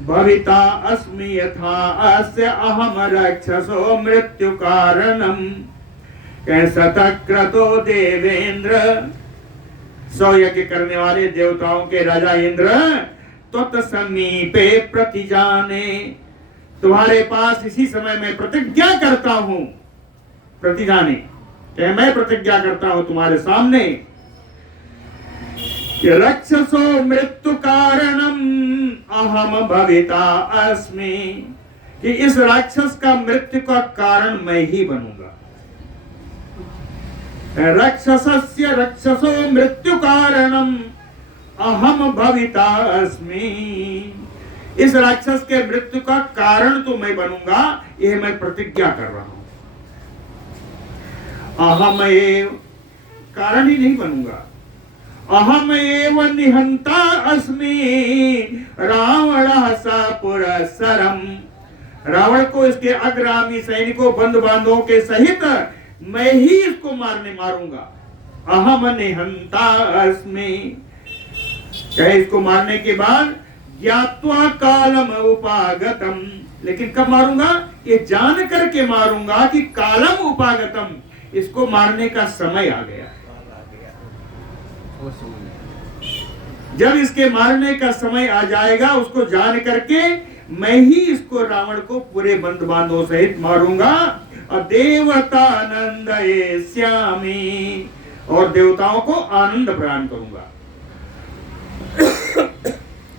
भविता अस्मि यथा अस्य अहम रक्षसो मृत्यु कारणम। सतक्रतो देवेंद्र, सौ यज्ञ करने वाले देवताओं के राजा इंद्र, त्वत् समीपे प्रतिजाने, तुम्हारे पास इसी समय मैं प्रतिज्ञा करता हूं, प्रतिजाने मैं प्रतिज्ञा करता हूं तुम्हारे सामने, रक्षसो मृत्यु कारणम अहम भविता अस्मि, कि इस राक्षस का मृत्यु का कारण मैं ही बनूंगा। रक्षसस्य रक्षसो मृत्यु कारणम अहम भविता अस्मि, इस राक्षस के मृत्यु का कारण तो मैं बनूंगा, यह मैं प्रतिज्ञा कर रहा हूं। अहम एव, कारण ही नहीं बनूंगा, अहम एव निहंता अस्मि रावणः स पुरस्सरम, रावण को इसके अग्रामी सैनिकों बंधु बांधवों के सहित मैं ही इसको मारूंगा। अहम निहंता अस्मि, कहे इसको मारने के बाद ज्ञात्वा कालम उपागतम, लेकिन कब मारूंगा, ये जान करके मारूंगा कि कालम उपागतम, इसको मारने का समय आ गया। जब इसके मारने का समय आ जाएगा, उसको जान करके मैं ही इसको रावण को पूरे बंधु बांधवों सहित मारूंगा। और देवतानंदये श्यामी, और देवताओं को आनंद प्रदान करूंगा,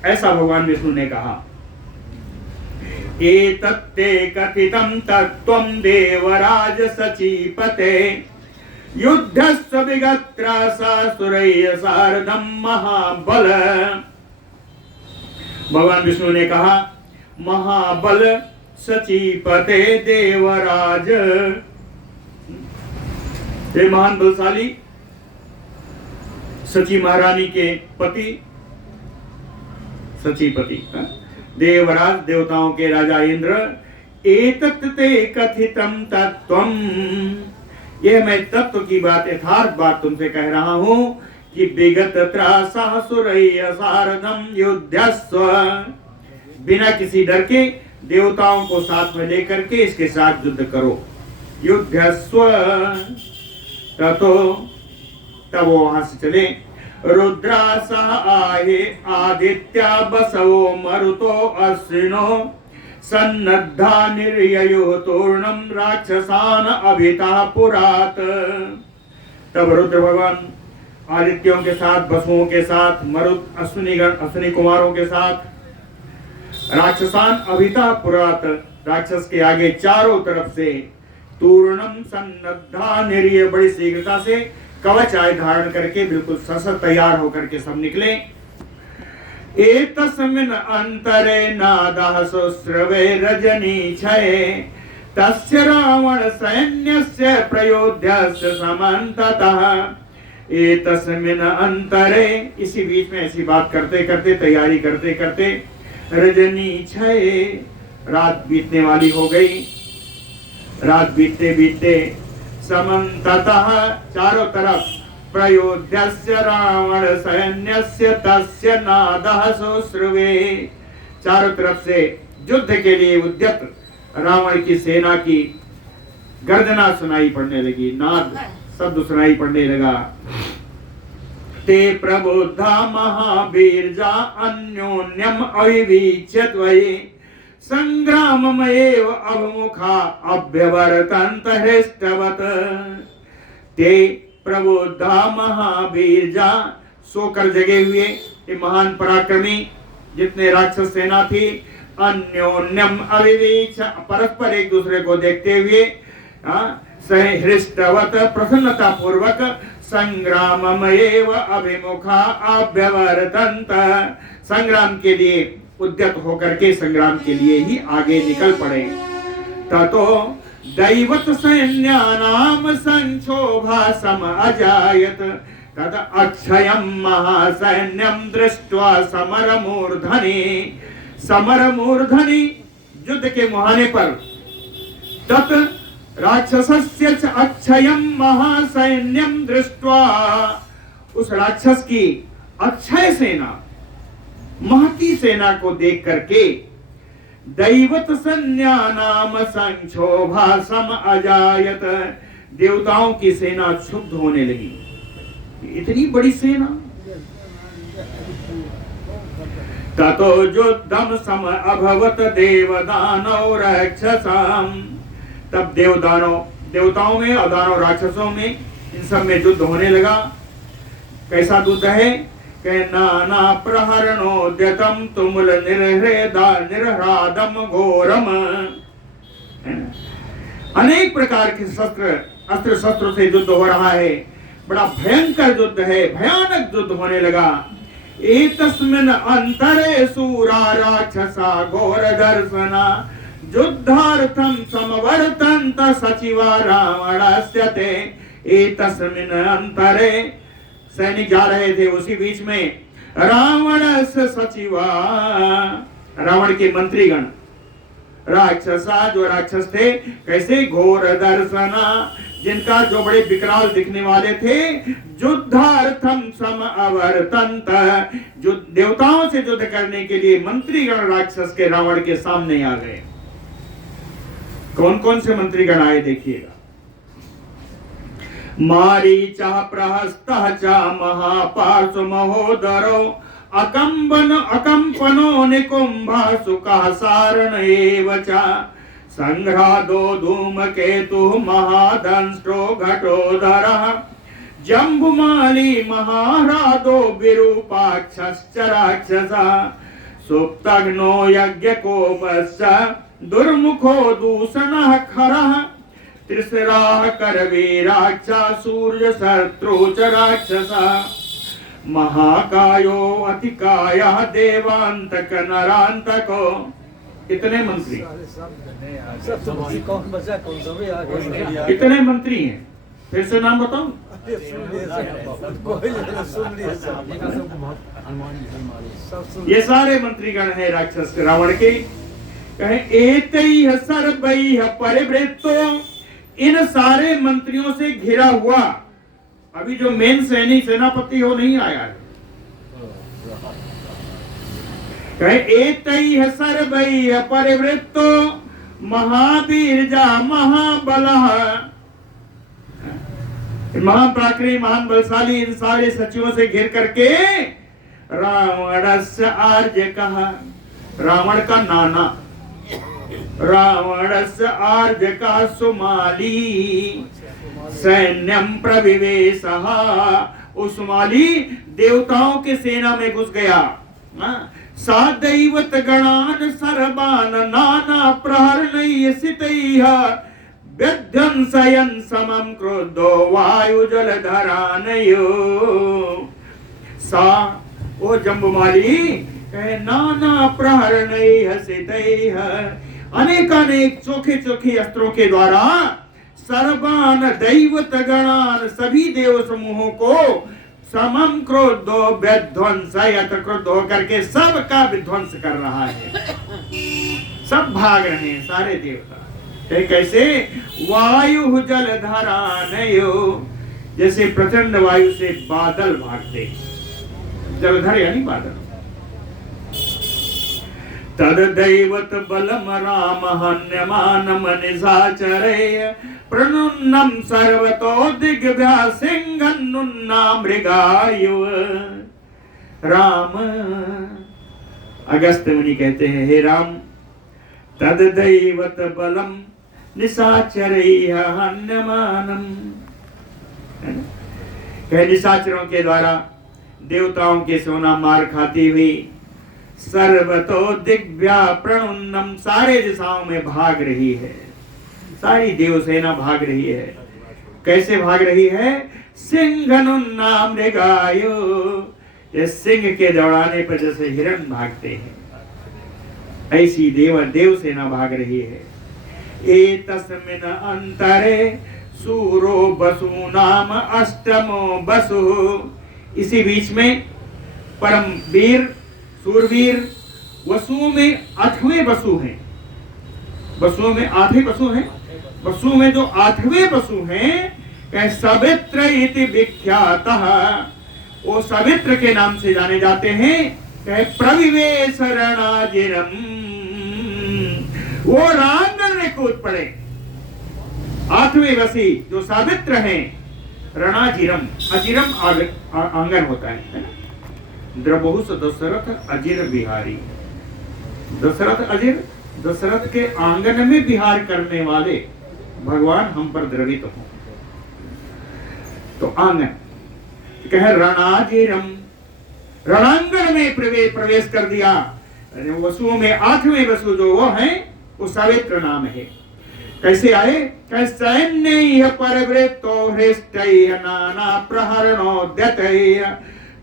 ऐसा भगवान विष्णु ने कहा। एतत्ते कथितं तत्त्वं देवराज सचीपते युद्धस्य विगत्रासासुरैः सार्धं महाबल। भगवान विष्णु ने कहा, महाबल सचीपते देवराज, ये महान बलशाली सची महारानी के पति सचीपति देवराज, देवताओं के राजा इंद्र, एतत् ते कथितं तत्त्वं, यह मैं तत्व की बात, यथार्थ बात तुमसे कह रहा हूं कि विगत त्रासासुरैः सार्धं युद्धस्व, बिना किसी डर के देवताओं को साथ में लेकर के इसके साथ युद्ध करो। युद्धस्व, ततो, तब वो वहां से चले। रुद्रासा आहे आदित्या बसवो मरुतो अश्विनो सन्नद्धा निर्ययो तूर्णम राक्षसान अभिता पुरात। तब रुद्र भगवान आदित्यों के साथ, बसुओं के साथ, मरुत अश्विनी कुमारों के साथ, राक्षसान अभिता पुरात, राक्षस के आगे चारों तरफ से, तूर्णम सन्नद्धा निर्य, बड़ी शीघ्रता से कवच आय धारण करके बिल्कुल सशक्त तैयार होकर के सब निकले। एतस्मिन् अंतरे नादः सुश्रवे रजनीछये तस्य रावण सैन्यस्य प्रयोध्यस्य समन्ततः। एतस्मिन् अंतरे, इसी बीच में ऐसी बात करते करते, तैयारी करते करते, रजनीछये, रात बीतने वाली हो गई। रात बीतते बीतते समन्ततः, चारों तरफ, प्रयोध्यस्य रावण सैन्यस्य तस्य नादः सुश्रुवे, चारों तरफ से युद्ध के लिए उद्यत रावण की सेना की गर्जना सुनाई पड़ने लगी, नाद शब्द सुनाई पड़ने लगा। ते प्रबुद्धा महावीर्जा अन्योन्यम अविवीच्य द्वये संग्राममयेव अभिमुखा अभ्यवर्तन्त हृष्टवत्। ते प्रबुद्धा महावीर्जा, सोकर जगे हुए ये महान पराक्रमी जितने राक्षस सेना थी, अन्योन्यम अविवेक्ष परस्पर एक दूसरे को देखते हुए सहृष्टवत प्रसन्नता पूर्वक संग्राममेव अभिमुखा अभ्यवर्तन्त, संग्राम के लिए उद्यत होकर के संग्राम के लिए ही आगे निकल पड़े। ततो दैवत सैन्यानाम संक्षोभा सम अजायत तद अक्षयम महासैन्यम दृष्ट्वा समरमूर्धनि युद्ध के मुहाने पर तत् राक्षसस्य च अक्षयम महासैन्यम दृष्ट्वा, उस राक्षस की अक्षय सेना महती सेना को देख करके दैवत सैन्या नाम संक्षोभा सम अजायत, देवताओं की सेना क्षुब्ध होने लगी। इतनी बड़ी सेना। ततो युद्धम सम अभवत देवदानव राक्षसाम, तब देवताओं में और दानव राक्षसों में इन सब में युद्ध होने लगा। कैसा युद्ध है? नाना प्रहरणोद्यतम तुमुल निर्हृदम घोरम, अनेक प्रकार के अस्त्र शस्त्रों से युद्ध हो रहा है। बड़ा भयंकर युद्ध है, भयानक युद्ध होने लगा। एतस्मिन् अंतरे सूरा राक्षसा घोर दर्शना युद्धार्थं समवर्तन्त सचिवा रावणस्य ते, एतस्मिन् अंतरे सैनिक जा रहे थे, उसी बीच में रावण से सचिवा, रावण के मंत्रीगण राक्षसा, जो राक्षस थे, कैसे घोर दर्शना, जिनका जो बड़े विकराल दिखने वाले थे, युद्धार्थम सम अवर्तन्त, जो देवताओं से युद्ध करने के लिए मंत्रीगण राक्षस के रावण के सामने आ गए। कौन कौन से मंत्रीगण आए देखिएगा। मारीचा प्रहस्तः च महापार्श्व महोदरो अकंपनो निकुंभासुकः सारण एव च, संघ्रादो धूमकेतुः महादंष्ट्रो घटोदरः जम्बुमाली महाह्रादो विरूपाक्षश्च राक्षसः, सुप्तघ्नो यज्ञकोपश्च दुर्मुखो दूषणः खरः, त्रिसराः करवीराक्षा सूर्य शत्रु च राक्षसः, महाकायो अतिकायः देवांतक नरांतको। कितने मंत्री? कितने मंत्री हैं? फिर से नाम बताओ। ये सारे मंत्रीगण हैं राक्षस रावण के। कहे एतैः सर्वैः परिवृत्तो, इन सारे मंत्रियों से घिरा हुआ, अभी जो मेन सेनापति हो नहीं आया है। कहे एतैः सर्वैः परिवृत्तो महावीर्जा महाबलः, महापराक्रमी महान बलशाली इन सारे सचिवों से घेर करके रावणस्य आर्य कहा, रावण का नाना, रावणस्य आर्य का सुमाली सैन्यम प्रविवेशः, उस सुमाली देवताओं के सेना में घुस गया। सादैवत गणान सर्वान नाना प्रहरणैः सितैः व्यध्यंसयन् समं क्रुद्धो वायुजल धरानयो। सा ओ जम्बुमाली कहे नाना प्रहरणैः सितैः, अनेकानेक चोखे चोखे अस्त्रों के द्वारा सर्वान दैवत गणान, सभी देव समूहों को समम क्रोधो विध्वंसयत, क्रोध होकर के सबका विध्वंस कर रहा है। सब भाग रहे हैं सारे देवता। कैसे? वायु जल धरानयो, जैसे प्रचंड वायु से बादल भागते, जलधर यानी बादल। तद दैवत बलम राम हन्यमानम निशाचरैः प्रणुन्नम सर्वतो दिग्भ्यासिंगन्नुन्ना मृगायु। राम, अगस्त्य मुनि कहते हैं, हे राम, तद दैवत बलम निशाचरैः हन्यमानम, कहे निशाचरों के द्वारा देवताओं के सोना मार खाती हुई सर्वतो दिव्या प्रणुन्नम, सारे दिशाओं में भाग रही है, सारी देव सेना भाग रही है। कैसे भाग रही है? सिंहनुन्ना मृगायो, ये सिंह के दौड़ाने पर जैसे हिरण भागते हैं, ऐसी देव सेना भाग रही है। एतस्मिन् अंतरे सूरो बसु नाम अष्टमो बसु, इसी बीच में परम वीर सूरवीर वसुओं में 8वें बसु हैं। बसुओं में 8वें बसु हैं। बसुओं में जो 8वें बसु हैं, कह सवित्र इति विख्यातः, वो सवित्र के नाम से जाने जाते हैं। कह प्रविवेश रणाजिरम, वो रणांगन में कूद पड़े। 8वें बसी जो सावित्र हैं, रणाजिरम, अजिरम आंगन होता है ना? द्रबहुस दशरथ अजिर बिहारी, दशरथ अजिर, दशरथ के आंगन में विहार करने वाले भगवान हम पर द्रवित हो। तो आंगन कह रणाजिरम, रणांगन में प्रवेश कर दिया। वसुओं में 8वें वसु जो वो है, वो सावित्र नाम है। कैसे आए? कह सैन्य परवृत्तो हृष्टैः नाना प्रहरणोद्यतैः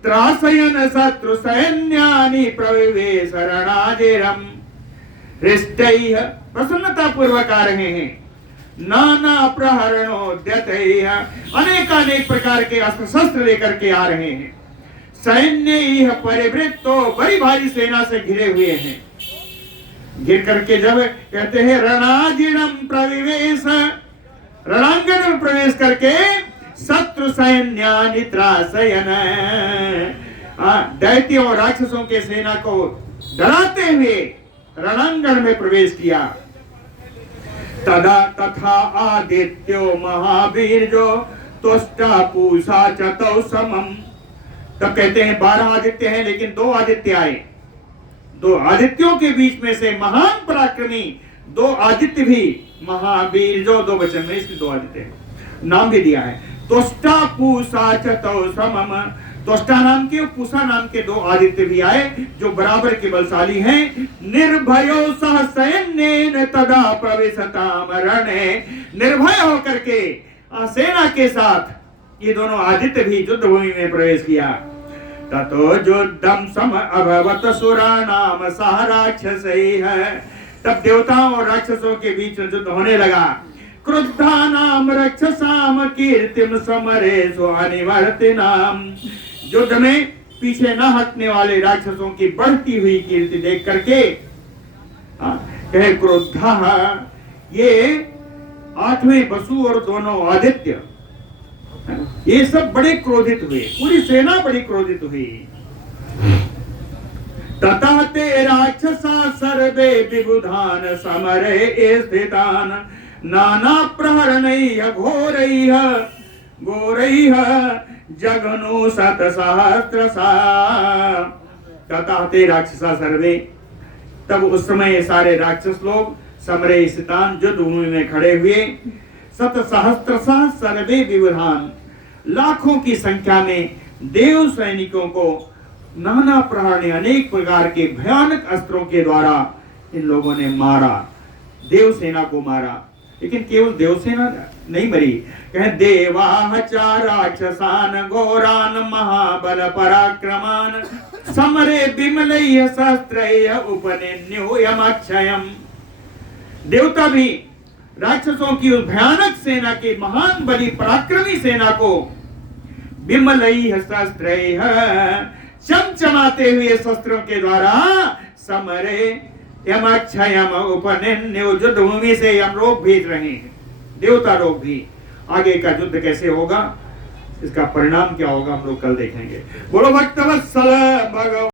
त्रासयन शत्रु सैन्यानि प्रविवेश रणाजिरम। हृष्टैः, प्रसन्नता पूर्वक आ रहे हैं। नाना प्रहरणोद्यतैः, अनेकानेक प्रकार के अस्त्र शस्त्र लेकर के आ रहे हैं। सैन्य परिवृत्तो, बड़ी भारी सेना से घिरे हुए हैं। घिर करके जब कहते हैं रणाजिरम प्रविवेश, रणांगन में प्रवेश करके शत्रु सैन्यानि त्रासयन, दैत्यों और राक्षसों के सेना को डराते हुए रणांगन में प्रवेश किया। तदा तथा आदित्यो महावीर जो तुष्टा पूषा चतौ समम, तब कहते हैं 12 आदित्य हैं, लेकिन 2 आदित्य आए। 2 आदित्यों के बीच में से महान पराक्रमी 2 आदित्य भी, महावीर जो 2 वचन में, इसलिए 2 आदित्य नाम भी दिया है। तुष्टा पूषा चतौ समम, तुष्टा नाम के, पूषा नाम के 2 आदित्य भी आए जो बराबर के बलशाली हैं। निर्भयो सह सैन्येन तदा प्रविशताम रणे, निर्भय होकर के सेना के साथ ये दोनों आदित्य भी युद्ध भूमि में प्रवेश किया। ततो युद्धम सम अभवत सुराणाम सह राक्षसैः, तब देवताओं और राक्षसों के बीच में युद्ध होने लगा। क्रुद्धानाम राक्षसाम कीर्तिम समरेषु अनिवर्तिनाम, युद्ध में पीछे न हटने वाले राक्षसों की बढ़ती हुई कीर्ति देख करके कहे क्रुद्धा, ये 8वें बसु और दोनों आदित्य, ये सब बड़े क्रोधित हुए, पूरी सेना बड़ी क्रोधित हुई। तथा ते राक्षसा सर्वे विबुधान समरे स्थितान नाना प्रहरणैः घोरैः घोरैः जघनु शत सहस्रशा। तथा ते राक्षसा सर्वे, तब उस समय सारे राक्षस लोग समरे स्थितान, युद्ध भूमि में खड़े हुए। शत सहस्रशा सर्वे विबुधान, लाखों की संख्या में देव सैनिकों को नाना प्रहार, अनेक प्रकार के भयानक अस्त्रों के द्वारा इन लोगों ने मारा, देव सेना को मारा। लेकिन केवल देव सेना नहीं मरी, कहे देवाः च राक्षसान घोरान महाबल पराक्रमान समरे विमलैः शस्त्रैः उपनिन्युयमक्षयम्। देवता भी राक्षसों की उस भयानक सेना की, महान बली पराक्रमी सेना को विमलैः शस्त्रैः, चमचमाते हुए शस्त्रों के द्वारा समरे यमक्षयम उपनिन्यु, युद्ध भूमि से यमलोक भेज रहे हैं, देवता लोग भी। आगे का युद्ध कैसे होगा, इसका परिणाम क्या होगा, हम लोग कल देखेंगे। बोलो भक्तवत्सल भगवान।